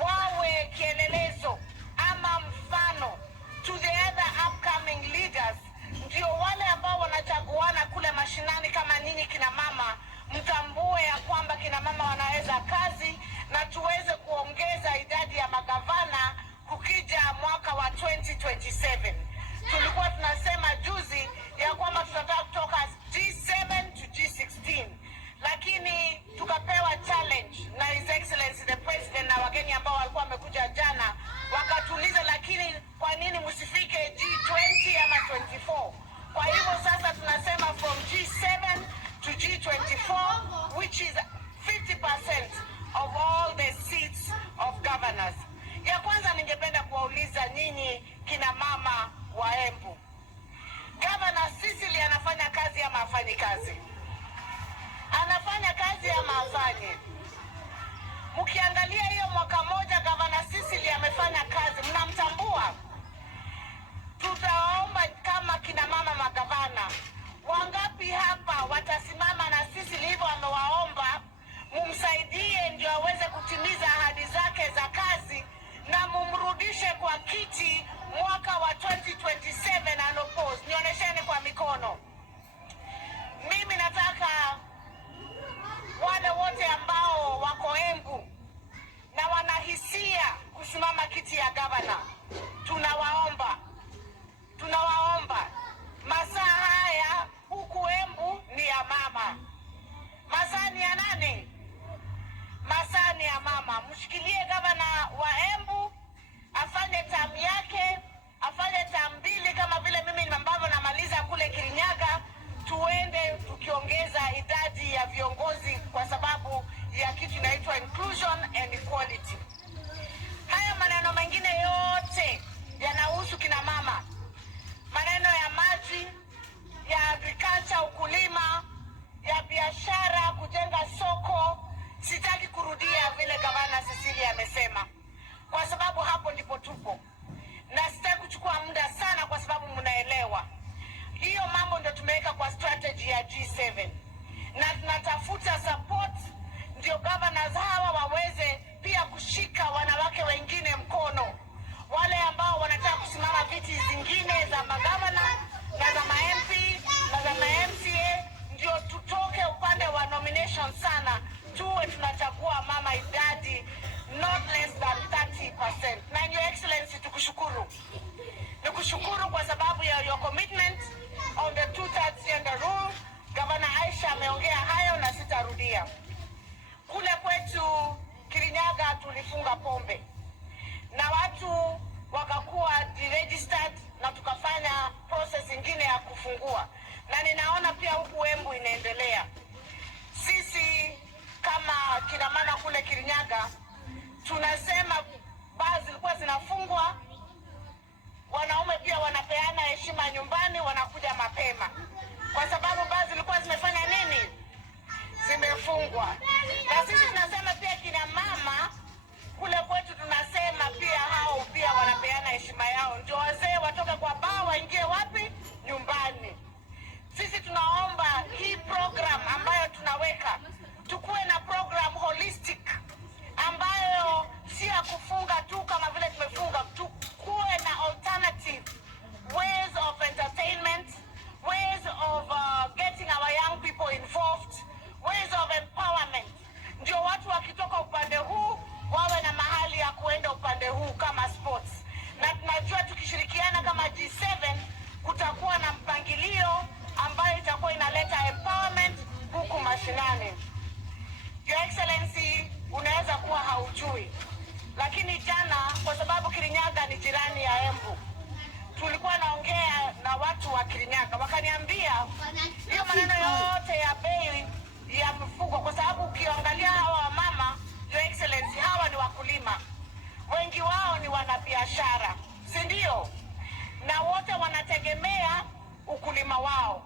wawe kielelezo ama mfano to the other upcoming leaders. Ndio wale ambao wanachaguana kule mashinani kama ninyi kina mama, mtambue ya kwamba kina mama wanaweza kazi, na tuweze kuongeza idadi ya magavana kukija mwaka wa 2027. Tulikuwa tunasema juzi ya kwamba tunataka kutoka G7 to G16, lakini tukapewa challenge na His Excellency the President na wageni ambao walikuwa wamekuja jana, wakatuliza lakini kwa nini msifike G20 ama 24? Kwa hivyo sasa tunasema from G7 to G24, which is 50% of all the seats of governors. Ya kwanza ningependa kuwauliza nyinyi kina mama wa Embu, Governor Cecily anafanya kazi ama hafanyi kazi? Anafanya kazi ama hafanyi? Mkiangalia hiyo mwaka moja Governor Cecily amefanya kazi, mnamtambua? Tutaomba kama kina mama magavana, wangapi hapa watasimama na Cecily hivyo amewaomba, mumsaidie ndio aweze kutimiza ahadi zake za kazi, na mumrudishe kwa kiti mwaka wa 2027 anopose. Nionyesheni kwa mikono. Mimi nataka wale wote ambao wako Embu na wanahisia kusimama kiti ya gavana, tunawaomba masaa haya huku Embu ni ya mama. Masaa ni ya nani? Masaa ni ya mama. Mshikilie gavana wa Embu afanye tamu yake, afanye tamu 2 kama vile mimi ambavyo namaliza kule Kirinyaga, tuende tukiongeza idadi ya viongozi kwa sababu ya kitu inaitwa inclusion and equality. Haya maneno mengine yote yanahusu kina mama. Maneno ya maji, ya agriculture, ukulima, ya biashara, kujenga soko, sitaki kurudia vile gavana Cecilia amesema, kwa sababu hapo ndipo tupo. Na sitaki kuchukua muda sana kwa sababu mnaelewa. Hiyo mambo ndio tumeweka kwa strategy ya G7. Na tunatafuta support ndio governors hawa waweze pia kushika wanawake wengine mkono. Wale ambao wanataka kusimama viti zingine za magavana na za ma-MP na za ma-MCA, ndio tutoke upande wa nomination sana, tuwe tunachagua mama idadi not less than 30%. Na Your Excellency tukushukuru. Nikushukuru kwa sababu ya your commitment on the 2/3 gender rule. Governor Aisha ameongea hayo na sitarudia. Kule kwetu Kirinyaga tulifunga pombe na watu wakakuwa deregistered na tukafanya process nyingine ya kufungua, na ninaona pia huku Embu inaendelea. Sisi kama kina mama kule Kirinyaga tunasema baa zilikuwa zinafungwa, wanaume pia wanapeana heshima nyumbani, wanakuja mapema, kwa sababu baa zilikuwa zimefanya nini? Zimefungwa. Na sisi tunasema pia kina mama kule kwetu tunasema pia hao pia wanapeana heshima yao, ndio wazee watoke kwa baa waingie wapi? Nyumbani. Sisi tunaomba hii program ambayo tunaweka, tukuwe na program holistic ambayo si ya kufunga tu kama vile tumefunga, tukuwe na alternative ways of entertainment, ways of getting our young people involved, ways of empowerment. Ndio watu wakitoka upande huu hiyo maneno yote ya bei ya mifugo, kwa sababu ukiangalia hawa wamama, Your Excellency, hawa ni wakulima, wengi wao ni wanabiashara, si ndio? Na wote wanategemea ukulima wao.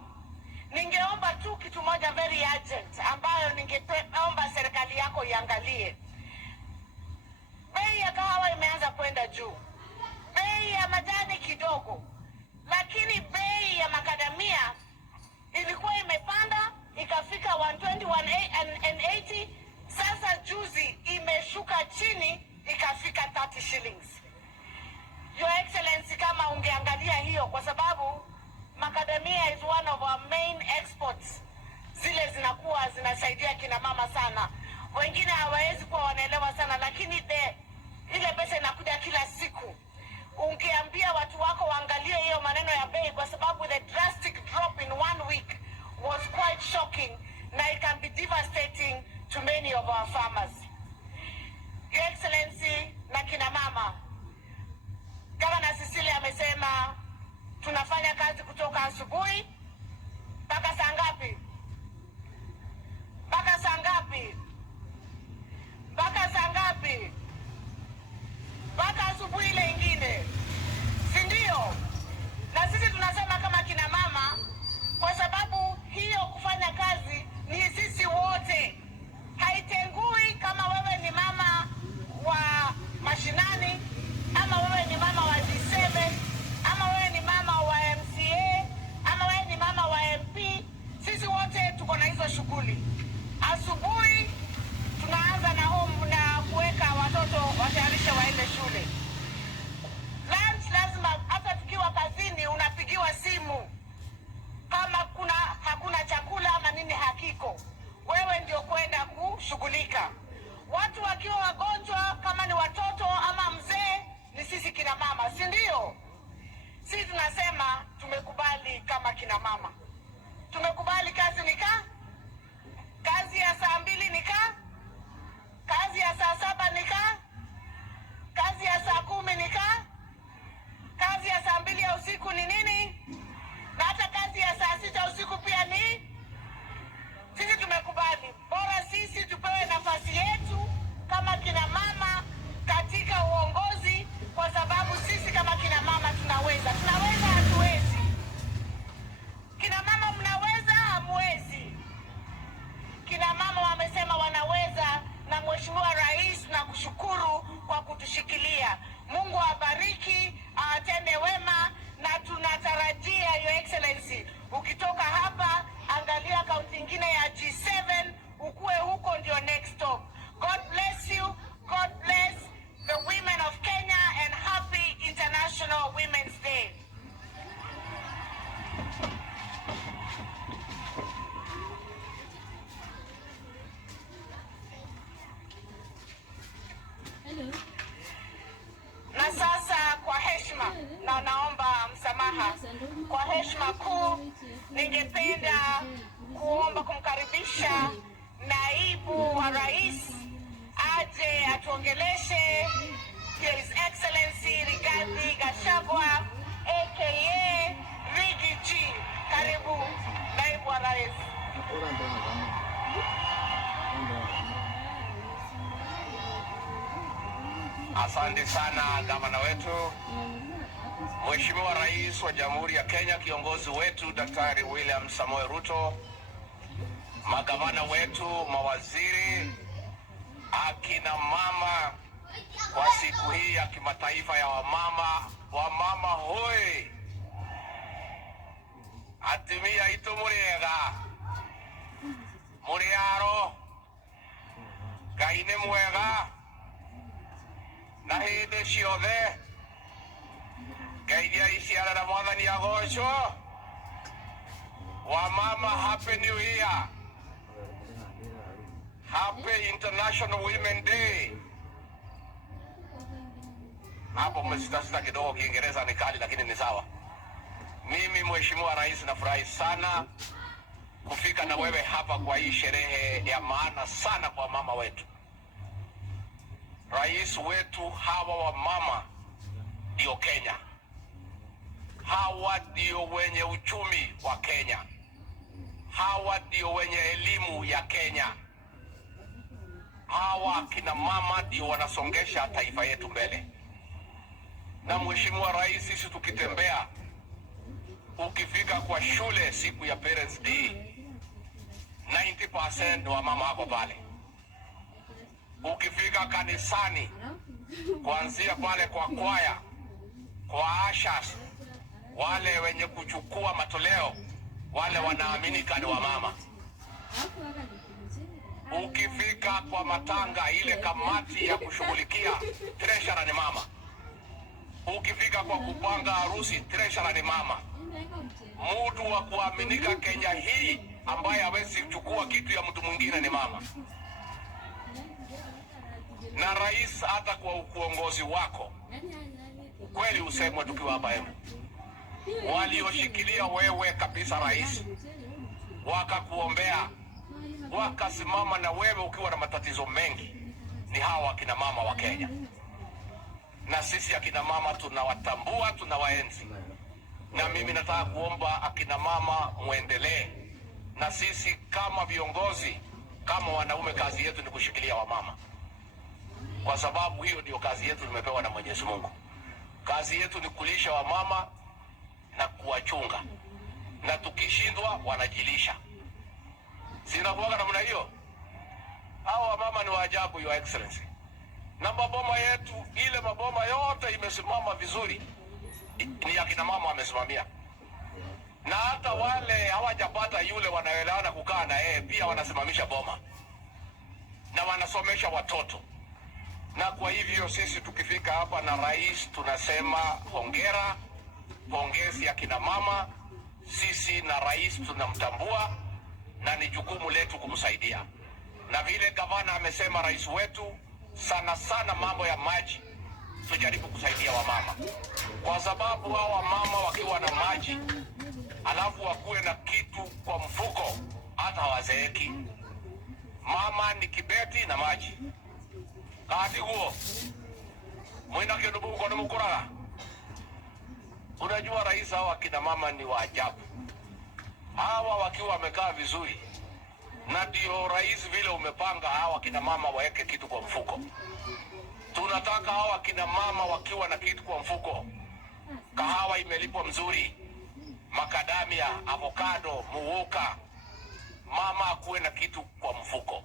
Ningeomba tu kitu moja very urgent, ambayo ningeomba serikali yako iangalie. Bei ya kahawa imeanza kwenda juu, bei ya majani kidogo, lakini bei ya makadamia ilikuwa imepanda ikafika 120, 180. Sasa juzi imeshuka chini ikafika 30 shillings. Your Excellency, kama ungeangalia hiyo, kwa sababu macadamia is one of our main exports. Zile zinakuwa zinasaidia kina mama sana. Wengine hawawezi kuwa wanaelewa sana, lakini ile pesa inakuja kila siku. Ungeambia watu wako waangalie hiyo maneno ya bei, kwa sababu the drastic drop in 1 week was quite shocking, na it can be devastating to many of our farmers. Your Excellency, na kina mama, Gavana Cecilia amesema tunafanya kazi kutoka asubuhi mpaka saa ngapi? Mpaka saa ngapi? Mpaka saa ngapi? Mpaka asubuhi ile ingine, si ndio? Na sisi tunasema kama kina mama, kwa sababu hiyo kufanya kazi ni sisi wote, haitengui kama wewe ni mama wa mashinani, ama wewe ni mama wa D7, ama wewe ni mama wa MCA, ama wewe ni mama wa MP. Sisi wote tuko na hizo shughuli. Asubuhi tunaanza na home na kuweka watoto watayarishe waende shule. Lunch lazima, hata tukiwa kazini unapigiwa simu kama hakuna chakula ama nini hakiko, wewe ndio kwenda kushughulika. Watu wakiwa wagonjwa, kama ni watoto ama mzee, ni sisi kina mama, si ndio? Sisi tunasema tumekubali kama kina mama. Tumekubali kazi kazi ya saa 2 kazi ya saa 7 kazi ya saa 10 kazi ya saa 2 ya usiku ni nini? Na hata kazi ya saa 6 usiku pia ni. Sisi tumekubali, bora sisi tupewe nafasi yetu kama kina mama katika uongozi, kwa sababu sisi kama kina mama tunaweza. Hatuwezi? Kina mama mnaweza, hamwezi? Kina mama wamesema wanaweza, na Mheshimiwa Rais na kushukuru kwa kutushikilia. Mungu awabariki, atende wema, na tunatarajia Your Excellency, ukitoka hapa angalia kaunti nyingine ya G7, ukue huko ndio next stop. God bless you. God bless the women of Kenya, and happy International Women's Day. Hello. Na sasa kwa heshima, na naomba msamaha, kwa heshima kuu ningependa kuomba kumkaribisha naibu wa rais aje atuongeleshe, His Excellency Rigathi Gachagua aka Rigi G. Karibu naibu wa rais. Asante sana gavana wetu, Mheshimiwa Rais wa Jamhuri ya Kenya, kiongozi wetu Daktari William Samoei Ruto, magavana wetu, mawaziri, akina mama, kwa siku hii ya kimataifa ya wamama hoi, atimia itu muriega, muriaro, Ngai mwega, na hĩndĩ ciothe Ngai iciarĩra Mwathani agocwo. Wamama, happy new year, happy International Women Day. Hapo mmesitasita kidogo, Kiingereza ni kali lakini ni sawa. Mimi Mheshimiwa Rais nafurahi sana kufika na wewe hapa kwa hii sherehe ya maana sana kwa mama wetu. Rais wetu, hawa wa mama ndio Kenya, hawa ndio wenye uchumi wa Kenya. hawa ndio wenye elimu ya Kenya. Hawa kina mama ndio wanasongesha taifa yetu mbele. Na Mheshimiwa Rais, sisi tukitembea, ukifika kwa shule siku ya Parents Day, 90% wa mama wako pale. Ukifika kanisani, kuanzia pale kwa kwaya, kwa ashas, wale wenye kuchukua matoleo, wale wanaaminika ni wa mama. Ukifika kwa matanga, ile kamati ya kushughulikia, treasurer ni mama. Ukifika kwa kupanga harusi, treasurer ni mama. Mtu wa kuaminika Kenya hii ambaye hawezi kuchukua kitu ya mtu mwingine ni mama. Na rais, hata kwa uongozi wako, kweli usemwe tukiwa hapa Embu, walioshikilia wewe kabisa rais, wakakuombea, wakasimama na wewe ukiwa na matatizo mengi, ni hawa akina mama wa Kenya. Na sisi akina mama tunawatambua, tunawaenzi. Na mimi nataka kuomba akina mama muendelee. Na sisi kama viongozi, kama wanaume, kazi yetu ni kushikilia wamama. Kwa sababu hiyo ndio kazi yetu tumepewa na Mwenyezi Mungu. Kazi yetu ni kulisha wamama na kuwachunga. Na tukishindwa wanajilisha. Sina kuwaga namna hiyo. Hao wamama ni waajabu, Your Excellency. Na maboma yetu, ile maboma yote imesimama vizuri, ni akina mama wamesimamia. Na hata wale hawajapata yule wanaelewana kukaa na yeye, pia wanasimamisha boma. Na wanasomesha watoto. Na kwa hivyo sisi tukifika hapa na rais tunasema hongera, pongezi ya kina mama. Sisi na rais tunamtambua na ni jukumu letu kumsaidia. Na vile gavana amesema, rais wetu, sana sana mambo ya maji tujaribu kusaidia wamama. Kwa sababu hawa mama wakiwa na maji, alafu wakuwe na kitu kwa mfuko, hata hawazeeki. Mama ni kibeti na maji. Kati huo, mwina kidogo kwa mkuraga. Unajua rais, hawa kina mama ni waajabu. Hawa wakiwa wamekaa vizuri, na ndio rais vile umepanga hawa kina mama waeke kitu kwa mfuko. Tunataka hawa kina mama wakiwa na kitu kwa mfuko. Kahawa imelipwa mzuri, makadamia, avocado, muoka. Mama akuwe na kitu kwa mfuko.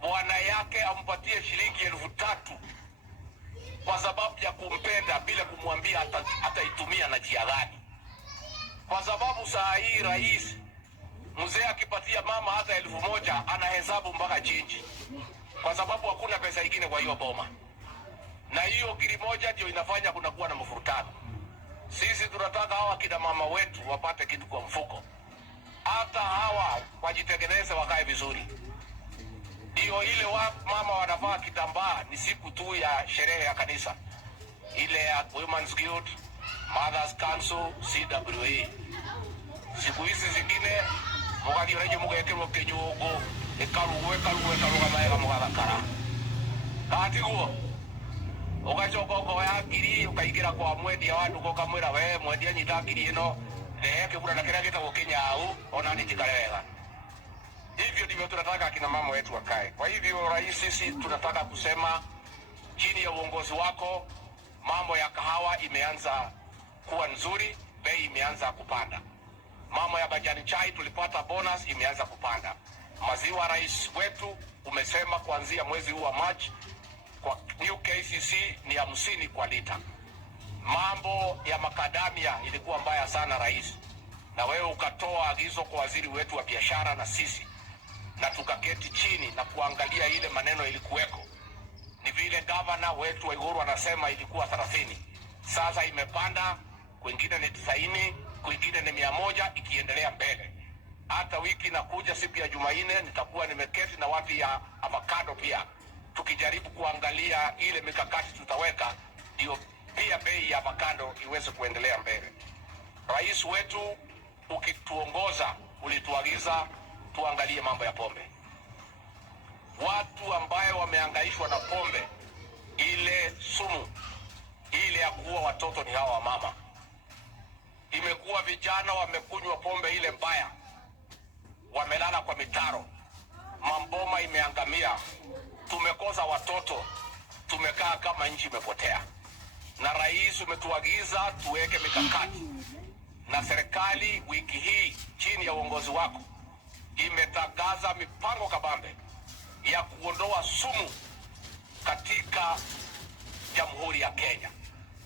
Bwana yake ampatie shilingi 3,000 kwa sababu ya kumpenda, bila kumwambia ataitumia na njia gani. Kwa sababu saa hii rais, mzee akipatia mama hata 1,000 anahesabu mpaka chinji, kwa sababu hakuna pesa nyingine kwa hiyo boma. Na hiyo giri moja ndio inafanya kunakuwa na mfurutano. Sisi tunataka hawa kina mama wetu wapate kitu kwa mfuko. Hata hawa wajitengeneze, wakae vizuri. Ndio ile mama wanavaa kitambaa ni siku tu ya sherehe ya kanisa. Ile ya Women's Guild, Mothers Council, CWA. Siku hizi zingine mugadi reje mugekerwo kinyugo, ekaruwe maega mugathakara. Kati guo ugacoka ukoya ngiri ukaigira kwa mwendia wa ndugu ukamwira, we mwendia nyita ngiri ino kigura na kiria gitagwo kinyau, ona ni njikare wega. Hivyo ndivyo tunataka akina mama wetu wakae. Kwa hivyo rais, sisi tunataka kusema chini ya uongozi wako mambo ya kahawa imeanza kuwa nzuri, bei imeanza kupanda. Mambo ya majani chai tulipata bonus, imeanza kupanda. Maziwa rais wetu umesema kuanzia mwezi huu wa March kwa new KCC ni 50 kwa lita. Mambo ya makadamia ilikuwa mbaya sana rais, na wewe ukatoa agizo kwa waziri wetu wa biashara na sisi, na tukaketi chini na kuangalia ile maneno ilikuweko. Ni vile gavana wetu wa Iguru anasema ilikuwa 30. Sasa imepanda, kwingine ni 90, kwingine ni 100, ikiendelea mbele. Hata wiki nakuja siku ya Jumanne nitakuwa nimeketi na watu ya avocado pia, tukijaribu kuangalia ile mikakati tutaweka ndio pia bei ya avocado iweze kuendelea mbele. Rais wetu ukituongoza, ulituagiza tuangalie mambo ya pombe. Watu ambaye wamehangaishwa na pombe, ile sumu ile ya kuua watoto, ni hawa mama. Imekuwa vijana wamekunywa pombe ile mbaya, wamelala kwa mitaro, mamboma imeangamia, tumekosa watoto, tumekaa kama nchi imepotea. Na rais umetuagiza tuweke mikakati, na serikali wiki hii chini ya uongozi wako imetangaza mipango kabambe ya kuondoa sumu katika Jamhuri ya Kenya.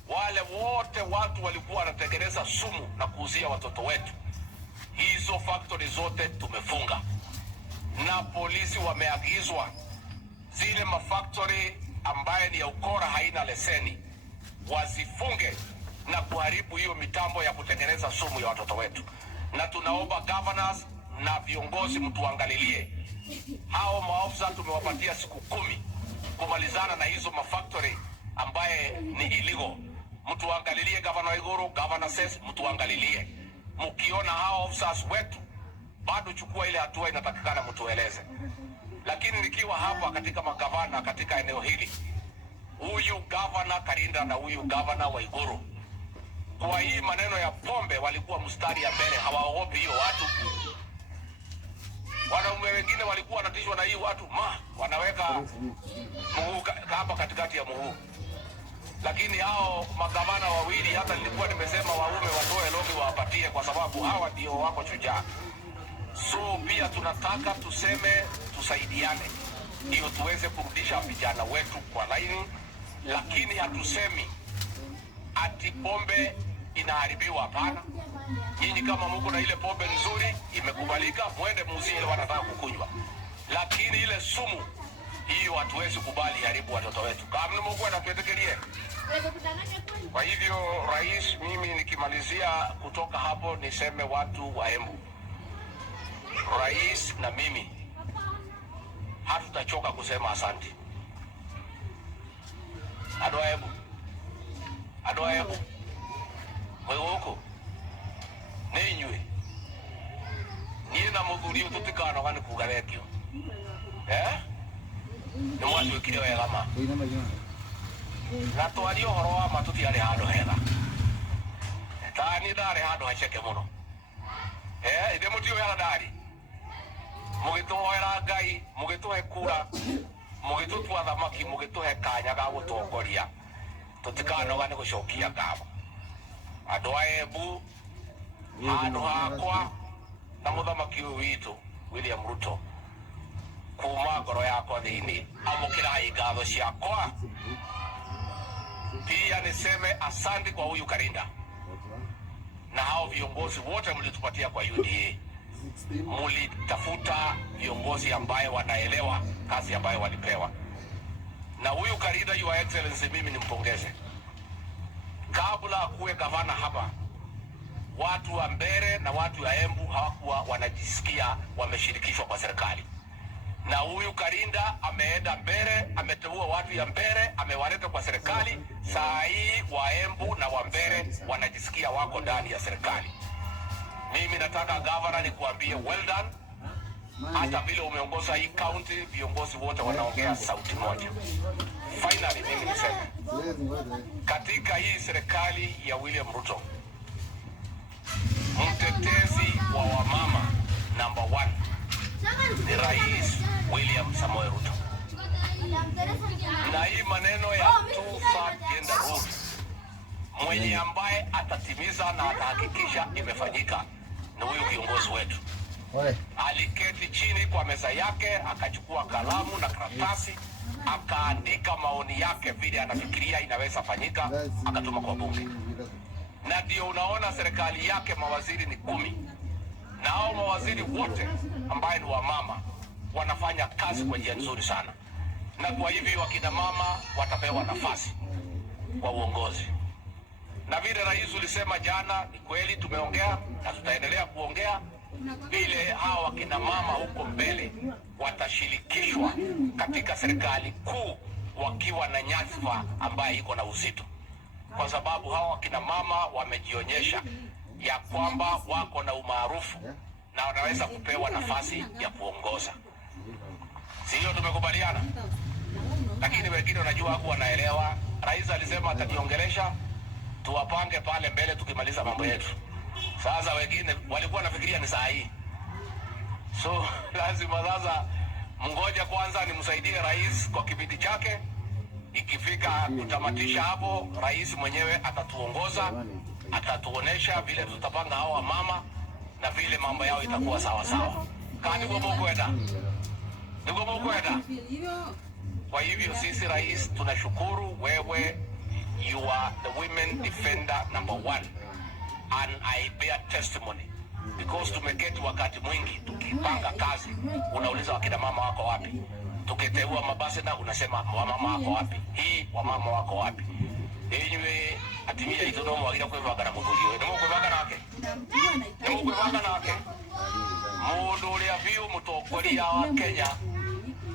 Wale wote watu walikuwa wanatengeneza sumu na kuuzia watoto wetu, hizo factory zote tumefunga, na polisi wameagizwa zile mafactory ambaye ni ya ukora, haina leseni, wasifunge na kuharibu hiyo mitambo ya kutengeneza sumu ya watoto wetu. Na tunaomba governors na viongozi mtuangalilie hao maofisa, tumewapatia siku 10 kumalizana na hizo mafactory ambaye ni illegal. Mtuangalilie Governor Iguru, Governor Ses, mtuangalilie. Mkiona hao officers wetu bado, chukua ile hatua inatakikana, mtueleze. Lakini nikiwa hapa katika magavana katika eneo hili, huyu Governor Karinda na huyu Governor wa Iguru, kwa hii maneno ya pombe walikuwa mstari ya mbele, hawaogopi hiyo watu. Wanaume wengine walikuwa wanatishwa na hii watu, wanaweka mguu hapa katikati ya mguu. Lakini hao magavana wawili, hata nilikuwa nimesema waume watoe longi wawapatie, kwa sababu hawa ndio wako shujaa. So pia tunataka tuseme, tusaidiane ndio tuweze kurudisha vijana wetu kwa laini. Lakini hatusemi ati pombe inaharibiwa, hapana. Nyinyi kama mko na ile pombe nzuri imekubalika, mwende muuzie ile wanataka kukunywa. Lakini ile sumu hiyo hatuwezi kubali haribu watoto wetu. Kama Mungu anatutekelea. Kwa hivyo rais, mimi nikimalizia kutoka hapo niseme watu wa Embu, rais na mimi hatutachoka kusema asante. Adwa Embu wewe huko ninywe niye na muthuri tutikano gani kugarekio ni mwatu ikire wega ma na twari uhoro wa ma tutiari handu hega tani ndari handu haceke muno inde mutio ya ndari mugituhoera Ngai, mugituhe kura, mugitutua thamaki, mugituhe kanya ga gutongoria, tutikanoga ni gucokia ngabo. Andu a Embu, handu hakwa na muthamaki uyu witu William Ruto, kuma ngoro yakwa thiini, amukirai ngatho ciakwa. Pia niseme asante kwa huyu Karinda na hao viongozi wote mlitupatia kwa UDA. Mulitafuta viongozi ambaye wanaelewa kazi ambayo walipewa. Na huyu Karinda, Your Excellency, mimi nimpongeze. Kabla akuwe gavana hapa, watu wa Mbere na watu wa Embu hawakuwa wanajisikia wameshirikishwa kwa serikali. Na huyu Karinda ameenda Mbere, ameteua watu ya Mbere, amewaleta kwa serikali. Saa hii wa Embu na wa Mbere wanajisikia wako ndani ya serikali. Mimi nataka governor nikuambie well done. Hata vile umeongoza hii county, viongozi wote wanaongea sauti moja. Finally, mimi niseme, katika hii serikali ya William Ruto, mtetezi wa wamama number 1 ni Rais William Samoei Ruto. Na hii maneno ya 2-third gender rule, mwenye ambaye atatimiza na atahakikisha imefanyika na huyu kiongozi wetu. Aliketi chini kwa meza yake, akachukua kalamu na karatasi, akaandika maoni yake vile anafikiria inaweza fanyika, akatuma kwa bunge. Na ndio unaona serikali yake mawaziri ni 10. Na hao mawaziri wote ambaye ni wamama wanafanya kazi kwa njia nzuri sana. Na kwa hivyo wakina mama watapewa nafasi kwa uongozi. Na vile rais ulisema jana, ni kweli tumeongea na tutaendelea kuongea vile hawa wakina mama huko mbele watashirikishwa katika serikali kuu wakiwa na nyadhifa ambaye iko na uzito. Kwa sababu hawa wakina mama wamejionyesha ya kwamba wako na umaarufu na wanaweza kupewa nafasi ya kuongoza. Sio tumekubaliana? Lakini wengine unajua hapo wanaelewa. Rais alisema ataniongelesha, tuwapange pale mbele tukimaliza mambo yetu. Sasa wengine walikuwa nafikiria ni saa hii. So lazima sasa mngoja kwanza nimsaidie rais kwa kipindi chake. Ikifika kutamatisha hapo, rais mwenyewe atatuongoza, atatuonesha vile tutapanga hawa mama na vile mambo yao itakuwa sawa sawa. Kani kwa mkwenda. Niko mkwenda. Kwa hivyo sisi rais tunashukuru wewe, you are the women defender #1 and I bear testimony because tumeketi wakati mwingi tukipanga kazi, unauliza wakina mama wako wapi? Tukiteua mabasi na unasema wamama wako wapi? Hii wamama wako wapi? Enywe atimia itono mwagira kwevagana muthuri we. Nimo kwevagana nake. Nimo kwevagana nake. Mundu uria biu mutongoria wa Kenya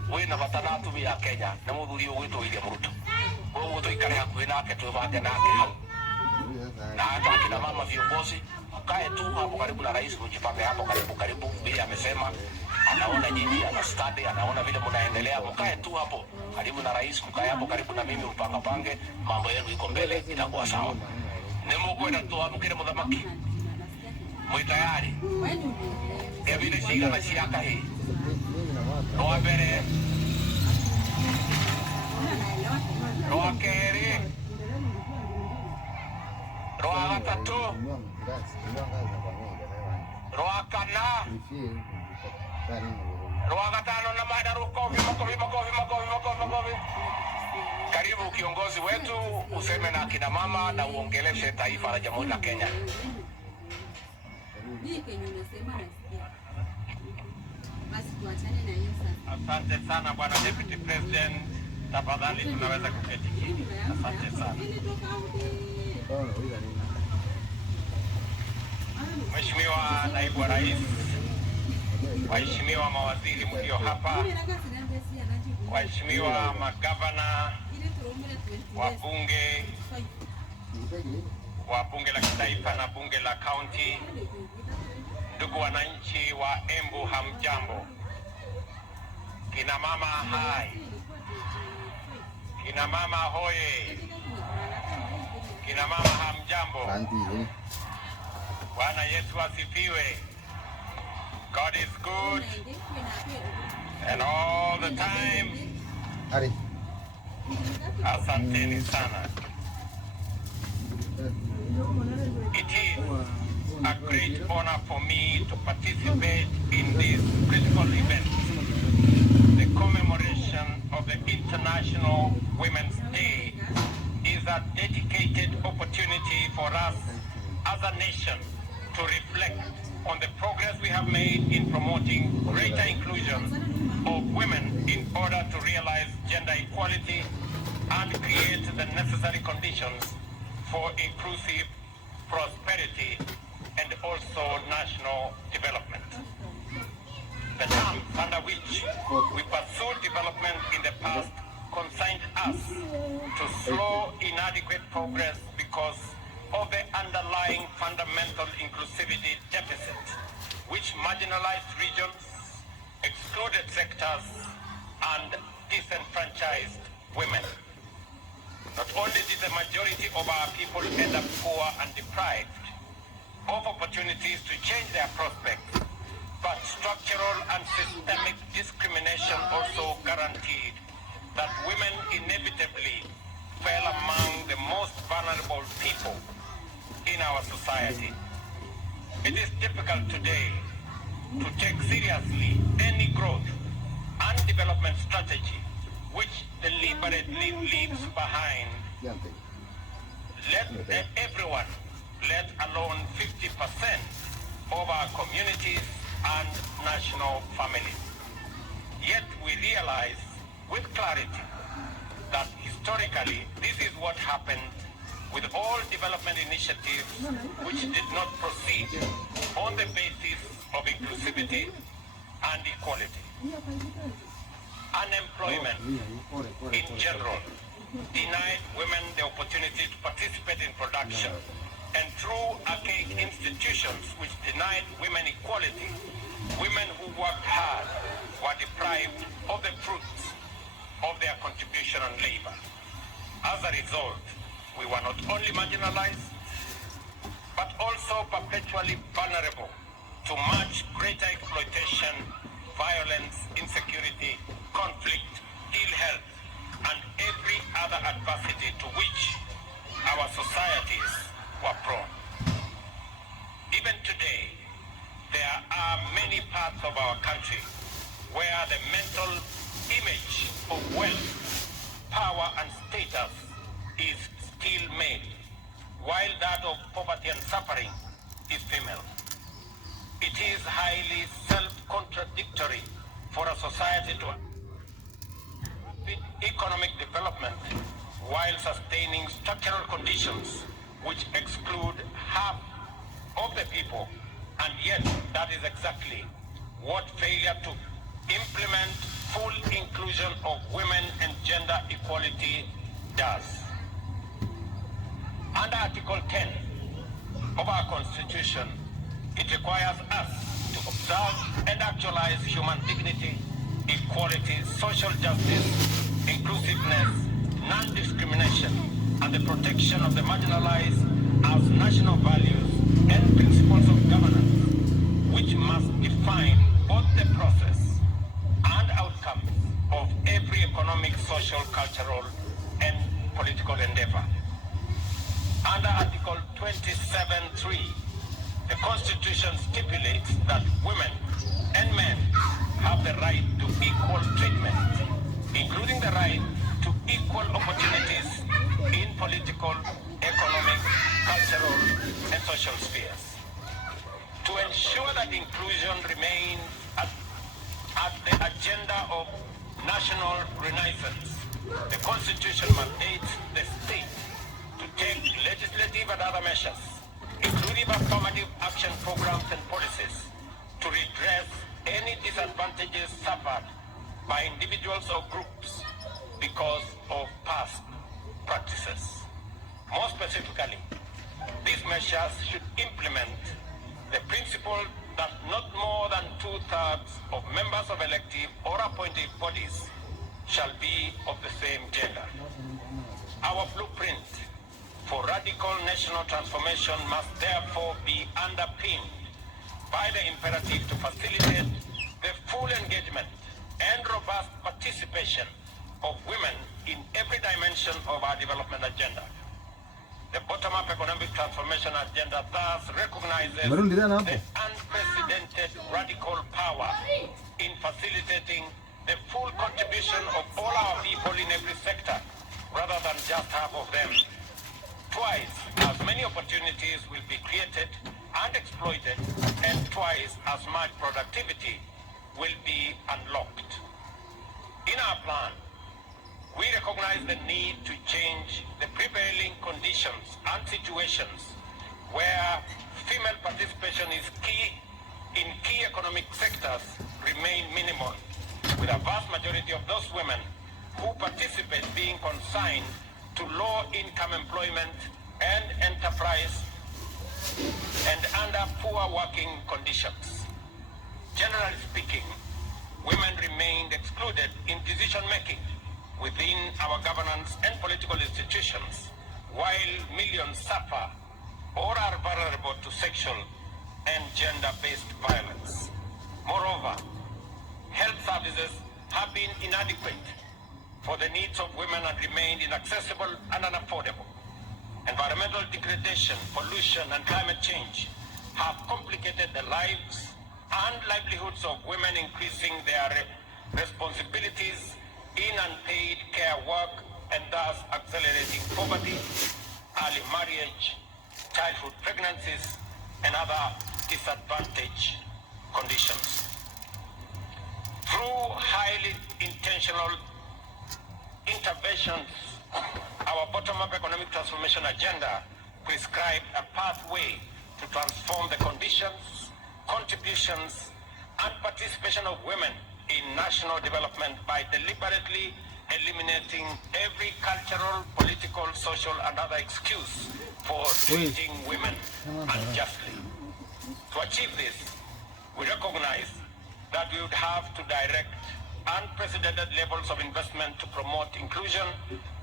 wina bata na atumia ya Kenya na muthuri ugwitwo William Ruto. Koguo tuikare hakuhi nake twivage nake hau. Na hata akina mama viongozi mkae tu hapo karibu na rais, mjipange hapo karibu. Vile amesema anaona nyinyi, ana study, anaona vile mnaendelea, mkae tu hapo karibu na rais, mkae hapo karibu na mimi, pange mambo yenu iko mbele, itakuwa sawa. Nemo kwenda tu amkire mudhamaki. Mwi tayari? Ya vile shiga na shiaka hii. Roa bere. Roa kere. Roa gatatu. Roa kana. Roa gatano na maana makofi. Karibu kiongozi wetu, useme na kina mama na uongeleshe taifa la Jamhuri la Kenya. Asante sana Bwana Deputy President, tafadhali tunaweza kuketi chini. Asante sana. Mheshimiwa Naibu wa Rais, waheshimiwa mawaziri mlio hapa, waheshimiwa magavana, wabunge wa bunge la kitaifa na bunge la kaunti, ndugu wananchi wa Embu, hamjambo. Kina mama hai, kina mama hoye, kina mama hamjambo. Bwana Yesu asifiwe. God is good and all the time. Asanteni sana. It is a great honor for me to participate in this critical event, the commemoration of the International Women's Day. Is a dedicated opportunity for us as a nation to reflect on the progress we have made in promoting greater inclusion of women in order to realize gender equality and create the necessary conditions for inclusive prosperity and also national development. The terms under which we pursued development in the past consigned us to slow, inadequate progress because of the underlying fundamental inclusivity deficit, which marginalized regions, excluded sectors, and disenfranchised women. Not only did the majority of our people end up poor and deprived of opportunities to change their prospects, but structural and systemic discrimination also guaranteed that women inevitably fell among the most vulnerable people in our society. It is difficult today to take seriously any growth and development strategy which deliberately leaves behind everyone, let alone 50% of our communities and national families. Yet we realize with clarity that historically this is what happened with all development initiatives which did not proceed on the basis of inclusivity and equality. Unemployment in general denied women the opportunity to participate in production, and through archaic institutions which denied women equality, women who worked hard were deprived of the fruits of their contribution and labor. As a result, we were not only marginalized, but also perpetually vulnerable to much greater exploitation, violence, insecurity, conflict, ill health, and every other adversity to which our societies were prone. Even today, there are many parts of our country where the mental image of wealth, power, and status is still male, while that of poverty and suffering is female. It is highly self-contradictory for a society to economic development while sustaining structural conditions which exclude half of the people, and yet that is exactly what failure to implement full inclusion of women and gender equality does. Under Article 10 of our Constitution, it requires us to observe and actualize human dignity, equality, social justice, inclusiveness, non-discrimination, and the protection of the marginalized as national values and principles of governance, which must define both the process and outcomes of every economic, social, cultural, and political endeavor. Under Article 27(3), the Constitution stipulates that women and men have the right to equal treatment, including the right to equal opportunities in political, economic, cultural, and social spheres. To ensure that inclusion remains at the agenda of national renaissance, the Constitution mandates the state to take legislative and other measures, including affirmative action programs and policies, to redress any disadvantages suffered by individuals or groups because of past practices. More specifically, these measures should implement the principle that not more than 2/3 of members of elective or appointed bodies shall be of the same gender. Our blueprint for radical national transformation must therefore be underpinned by the imperative to facilitate the full engagement and robust participation of women in every dimension of our development agenda. The bottom-up economic transformation agenda thus recognizes the unprecedented radical power in facilitating the full contribution of all our people in every sector, rather than just half of them. Twice as many opportunities will be created and exploited, and twice as much productivity will be unlocked. In our plan, we recognize the need to change the prevailing conditions and situations where female participation is key in key economic sectors remain minimal, with a vast majority of those women who participate being consigned to low-income employment and enterprise and under poor working conditions. Generally speaking, women remained excluded in decision-making within our governance and political institutions, while millions suffer or are vulnerable to sexual and gender-based violence. Moreover, health services have been inadequate for the needs of women and remained inaccessible and unaffordable. Environmental degradation, pollution, and climate change have complicated the lives and livelihoods of women, increasing their responsibilities in unpaid care work and thus accelerating poverty, early marriage, childhood pregnancies, and other disadvantaged conditions. Through highly intentional interventions, our bottom-up economic transformation agenda prescribed a pathway to transform the conditions, contributions, and participation of women in national development by deliberately eliminating every cultural, political, social, and other excuse for treating women unjustly. To achieve this, we recognize that we would have to direct unprecedented levels of investment to promote inclusion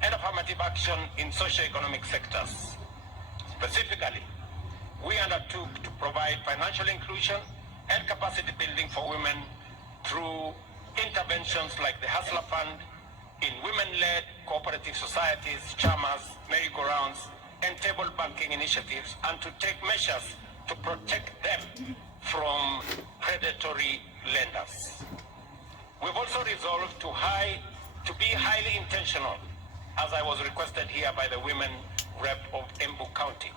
and affirmative action in socio-economic sectors. Specifically, we undertook to provide financial inclusion and capacity building for women through interventions like the Hustler Fund in women-led cooperative societies, chamas, merry-go-rounds, and table banking initiatives, and to take measures to protect them from predatory lenders. We've also resolved to be highly intentional, as I was requested here by the women rep of Embu County,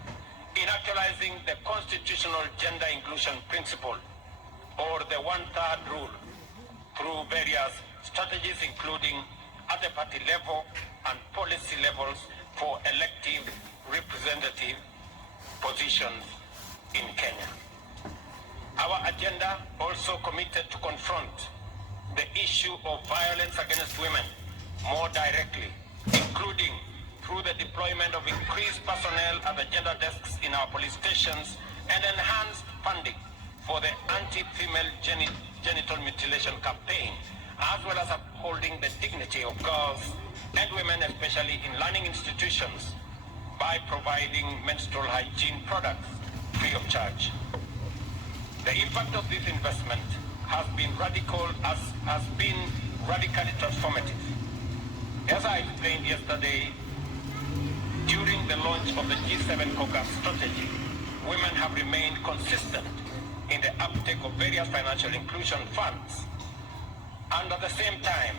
in actualizing the constitutional gender inclusion principle, or the 1/3 rule, through various strategies, including at the party level and policy levels for elective representative positions in Kenya. Our agenda also committed to confront the issue of violence against women more directly, including through the deployment of increased personnel at the gender desks in our police stations and enhanced funding for the anti-female genital mutilation campaign, as well as upholding the dignity of girls and women, especially in learning institutions, by providing menstrual hygiene products free of charge. The impact of this investment has been radically transformative. As I explained yesterday, during the launch of the G7 caucus strategy, women have remained consistent in the uptake of various financial inclusion funds. And at the same time,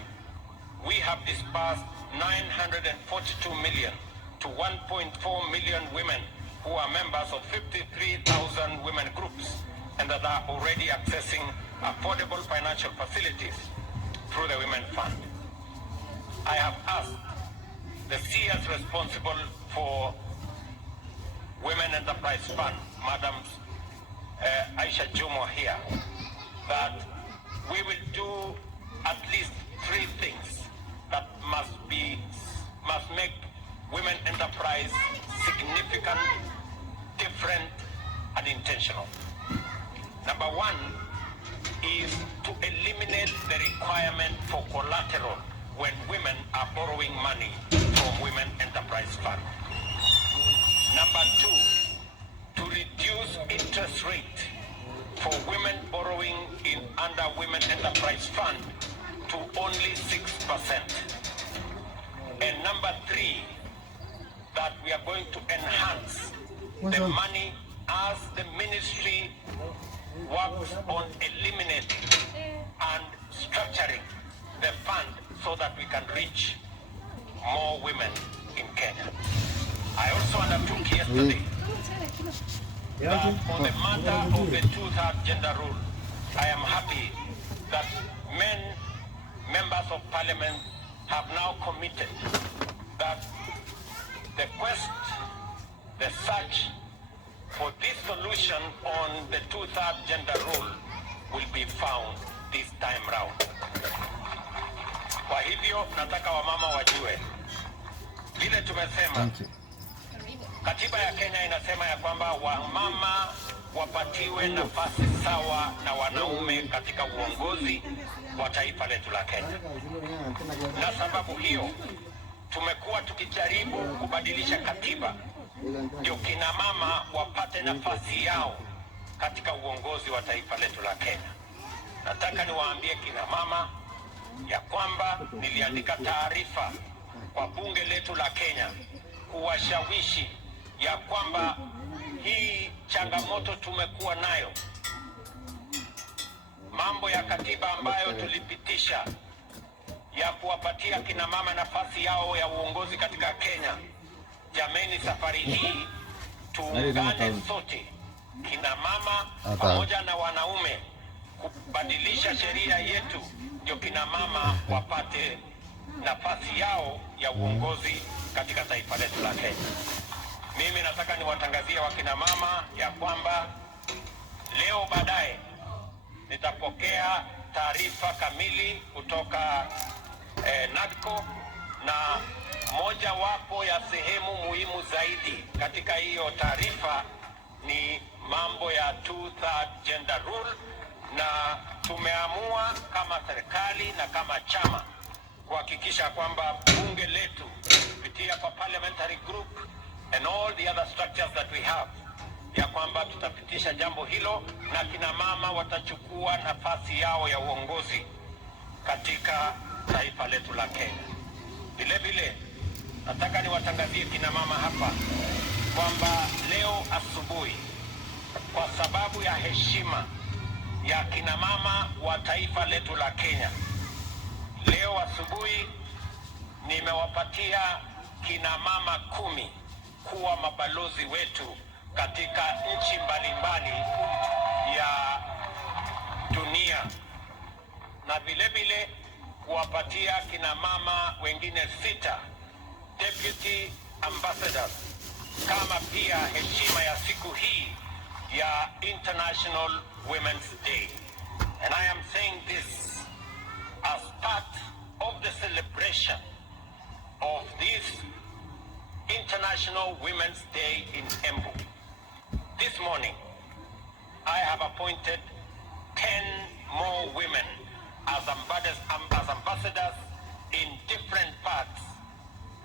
we have disbursed 942 million to 1.4 million women who are members of 53,000 women groups and that are already accessing affordable financial facilities through the Women Fund. I have asked the CS responsible for Women Enterprise Fund, Madam Aisha Jumo here, that we will do at least 3 things that must make women enterprise significant, different, and intentional. Number 1 is to eliminate the requirement for collateral when women are borrowing money from Women Enterprise Fund. Number 2, to reduce interest rate for women borrowing under Women Enterprise Fund to only 6%. And number 3, that we are going to enhance the money as the ministry works on eliminating and structuring the fund so that we can reach more women in Kenya. I also undertook yesterday that on the matter of the 2/3 gender rule, I am happy that members of parliament have now committed that the quest, the search for this solution on the 2/3 gender rule will be found this time round. Kwa hivyo nataka wamama wajue vile tumesema. Katiba ya Kenya inasema ya kwamba wamama wapatiwe nafasi sawa na wanaume katika uongozi wa taifa letu la Kenya. Na sababu hiyo tumekuwa tukijaribu kubadilisha katiba ndio kina mama wapate nafasi yao katika uongozi wa taifa letu la Kenya. Nataka niwaambie kina mama ya kwamba niliandika taarifa kwa bunge letu la Kenya kuwashawishi ya kwamba hii changamoto tumekuwa nayo, mambo ya katiba ambayo tulipitisha ya kuwapatia kina mama nafasi yao ya uongozi katika Kenya. Jameni, safari hii tuungane sote, kina mama pamoja na wanaume, kubadilisha sheria yetu ndio kina mama wapate nafasi yao ya uongozi katika taifa letu la Kenya. Mimi nataka niwatangazie wakina mama ya kwamba leo baadaye nitapokea taarifa kamili kutoka NADCO, na moja wapo ya sehemu muhimu zaidi katika hiyo taarifa ni mambo ya 2/3 gender rule, na tumeamua kama serikali na kama chama kuhakikisha kwamba bunge letu kupitia kwa parliamentary group and all the other structures that we have ya kwamba tutapitisha jambo hilo na kina mama watachukua nafasi yao ya uongozi katika taifa letu la Kenya. Vile vile nataka niwatangazie kina mama hapa kwamba leo asubuhi, kwa sababu ya heshima ya kina mama wa taifa letu la Kenya, leo asubuhi nimewapatia kina mama 10 kuwa mabalozi wetu katika nchi mbalimbali ya dunia, na vile vile kuwapatia kina mama wengine 6 deputy ambassadors kama pia heshima ya siku hii ya International Women's Day. And I am saying this as part of the celebration of this International Women's Day in Embu. This morning, I have appointed 10 more women as ambassadors in different parts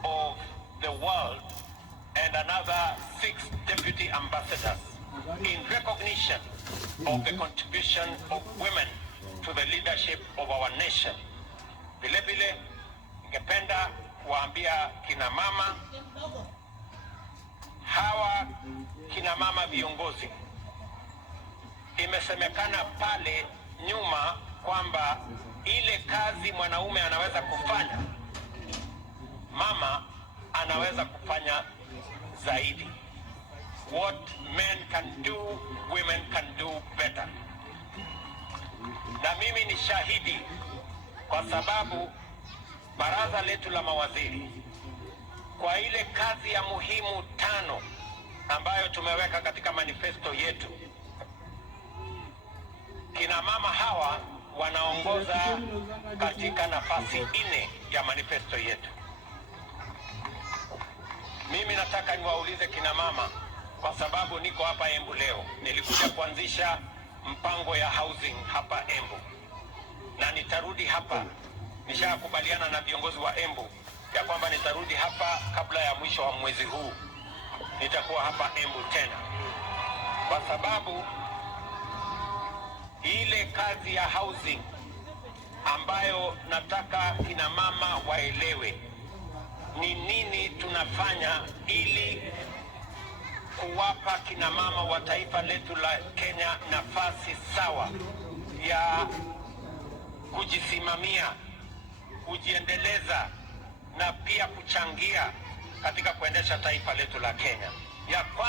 of the world, and another 6 deputy ambassadors in recognition of the contribution of women to the leadership of our nation. Vile vile, ningependa kuambia kina mama hawa, kina mama viongozi, imesemekana pale nyuma kwamba ile kazi mwanaume anaweza kufanya, mama anaweza kufanya zaidi. What men can do, women can do better. Na mimi ni shahidi, kwa sababu baraza letu la mawaziri, kwa ile kazi ya muhimu 5 ambayo tumeweka katika manifesto yetu, kina mama hawa wanaongoza katika nafasi 4 ya manifesto yetu. Mimi nataka niwaulize kina mama, kwa sababu niko hapa Embu leo. Nilikuja kuanzisha mpango ya housing hapa Embu, na nitarudi hapa. Nishakubaliana na viongozi wa Embu ya kwamba nitarudi hapa kabla ya mwisho wa mwezi huu. Nitakuwa hapa Embu tena, kwa sababu ile kazi ya housing ambayo nataka kina mama waelewe ni nini tunafanya ili kuwapa kina mama wa taifa letu la Kenya nafasi sawa ya kujisimamia, kujiendeleza na pia kuchangia katika kuendesha taifa letu la Kenya.